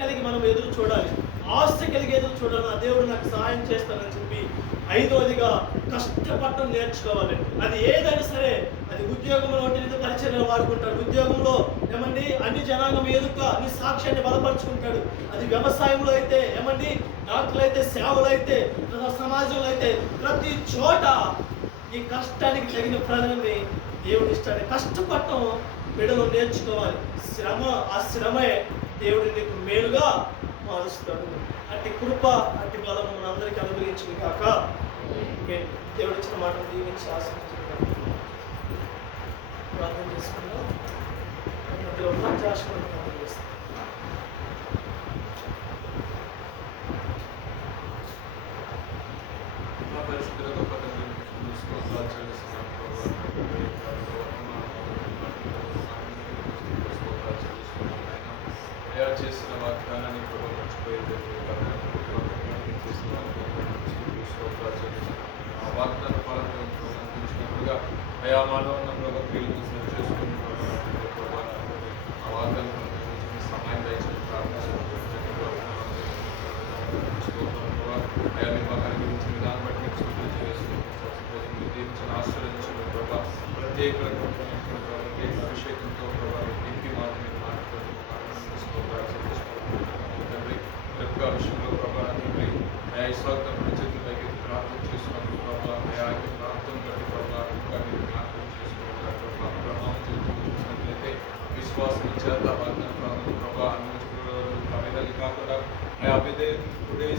కలిగి మనం ఎదురు చూడాలి, ఆశ కలిగి ఎదురు చూడాలి. నా దేవుడు నాకు సహాయం చేస్తానని చెప్పి. 5వదిగా కష్టపడటం నేర్చుకోవాలి. అది ఏదైనా సరే, అది ఉద్యోగంలో ఉంటే పరిచర్యలు వాడుకుంటాడు, ఉద్యోగంలో ఏమండి అన్ని జనాంగం ఎదుక నీ సాక్ష్యాన్ని బలపరుచుకుంటాడు. అది వ్యవసాయంలో అయితే, ఏమండి డాక్టర్లు అయితే, సేవలు అయితే, సమాజంలో అయితే, ప్రతి చోట ఈ కష్టానికి తగిన ఫలాన్ని దేవుడి ఇష్టాన్ని కష్టపడటం బిడ్డలు నేర్చుకోవాలి. ఆ శ్రమే దేవుడి నీకు మేలుగా మారుస్తాడు. అట్టి కృప, అట్టి బలము మనందరికీ అనుగ్రహించింది కాక. దేవుడు ఇచ్చిన మాటను దీవించి ఆశీర్వదించుకుందాం. ప్రార్థన చేసుకుందాం. ప్రార్థన చేస్తాం. చేసిన వాగ్దానాన్ని కూడా మర్చిపోయేది ఆ వాగ్దాన పాలన అందించినట్టుగా అయా మానవ క్రియలు చేసుకుని ఆ వాగ్దానం సహాయం దయచేసి ప్రార్థించిన అయా విభాగాన్ని గురించి విధానం బట్టి దీవించిన ఆశ్రయించిన ప్రభావ ప్రత్యేక అభిషేకంతో ప్రభావ ఇంటి మాత్రమే మాట్లాడుతుంది విషయంలో ప్రభావం స్వాగతం చేతులకి ప్రార్థన చేస్తున్నప్పుడు ప్రభావ ప్రార్థన బట్టి ప్రభావం జ్ఞాపకం చేసుకుంటారు. ప్రభావం చూసినట్లయితే విశ్వాసం చేత ప్రభావం అవిధంగా కాకుండా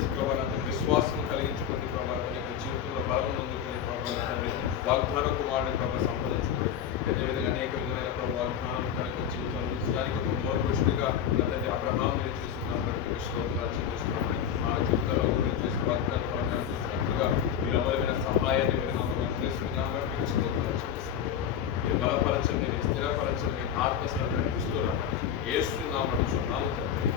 ప్రభావం విశ్వాసం కలిగించుకుని ప్రభావం యొక్క జీవితంలో బలం పొందుకునే ప్రభావం వాగ్దాన కుమారుని ప్రభావం సంపాదించుకుని అదేవిధంగా అనేక విధమైన ప్రభావ వాగ్దానం తన జీవితంలో ఉంచడానికి ఒక మోర్పుషుడిగా అతన్ని ఆ ప్రభావం చేస్తున్నాం. ఆ జీవితంలో గురించి వాగ్దానం చూసినట్టుగా మీరు అమలమైన సహాయాన్ని మీరు అందిస్తున్నాం. మీరు బలపరచండి, స్థిరపరచండి, ఆత్మశ్రద్ధ కనిపిస్తున్నాం. ఏస్తున్నాం తండ్రి.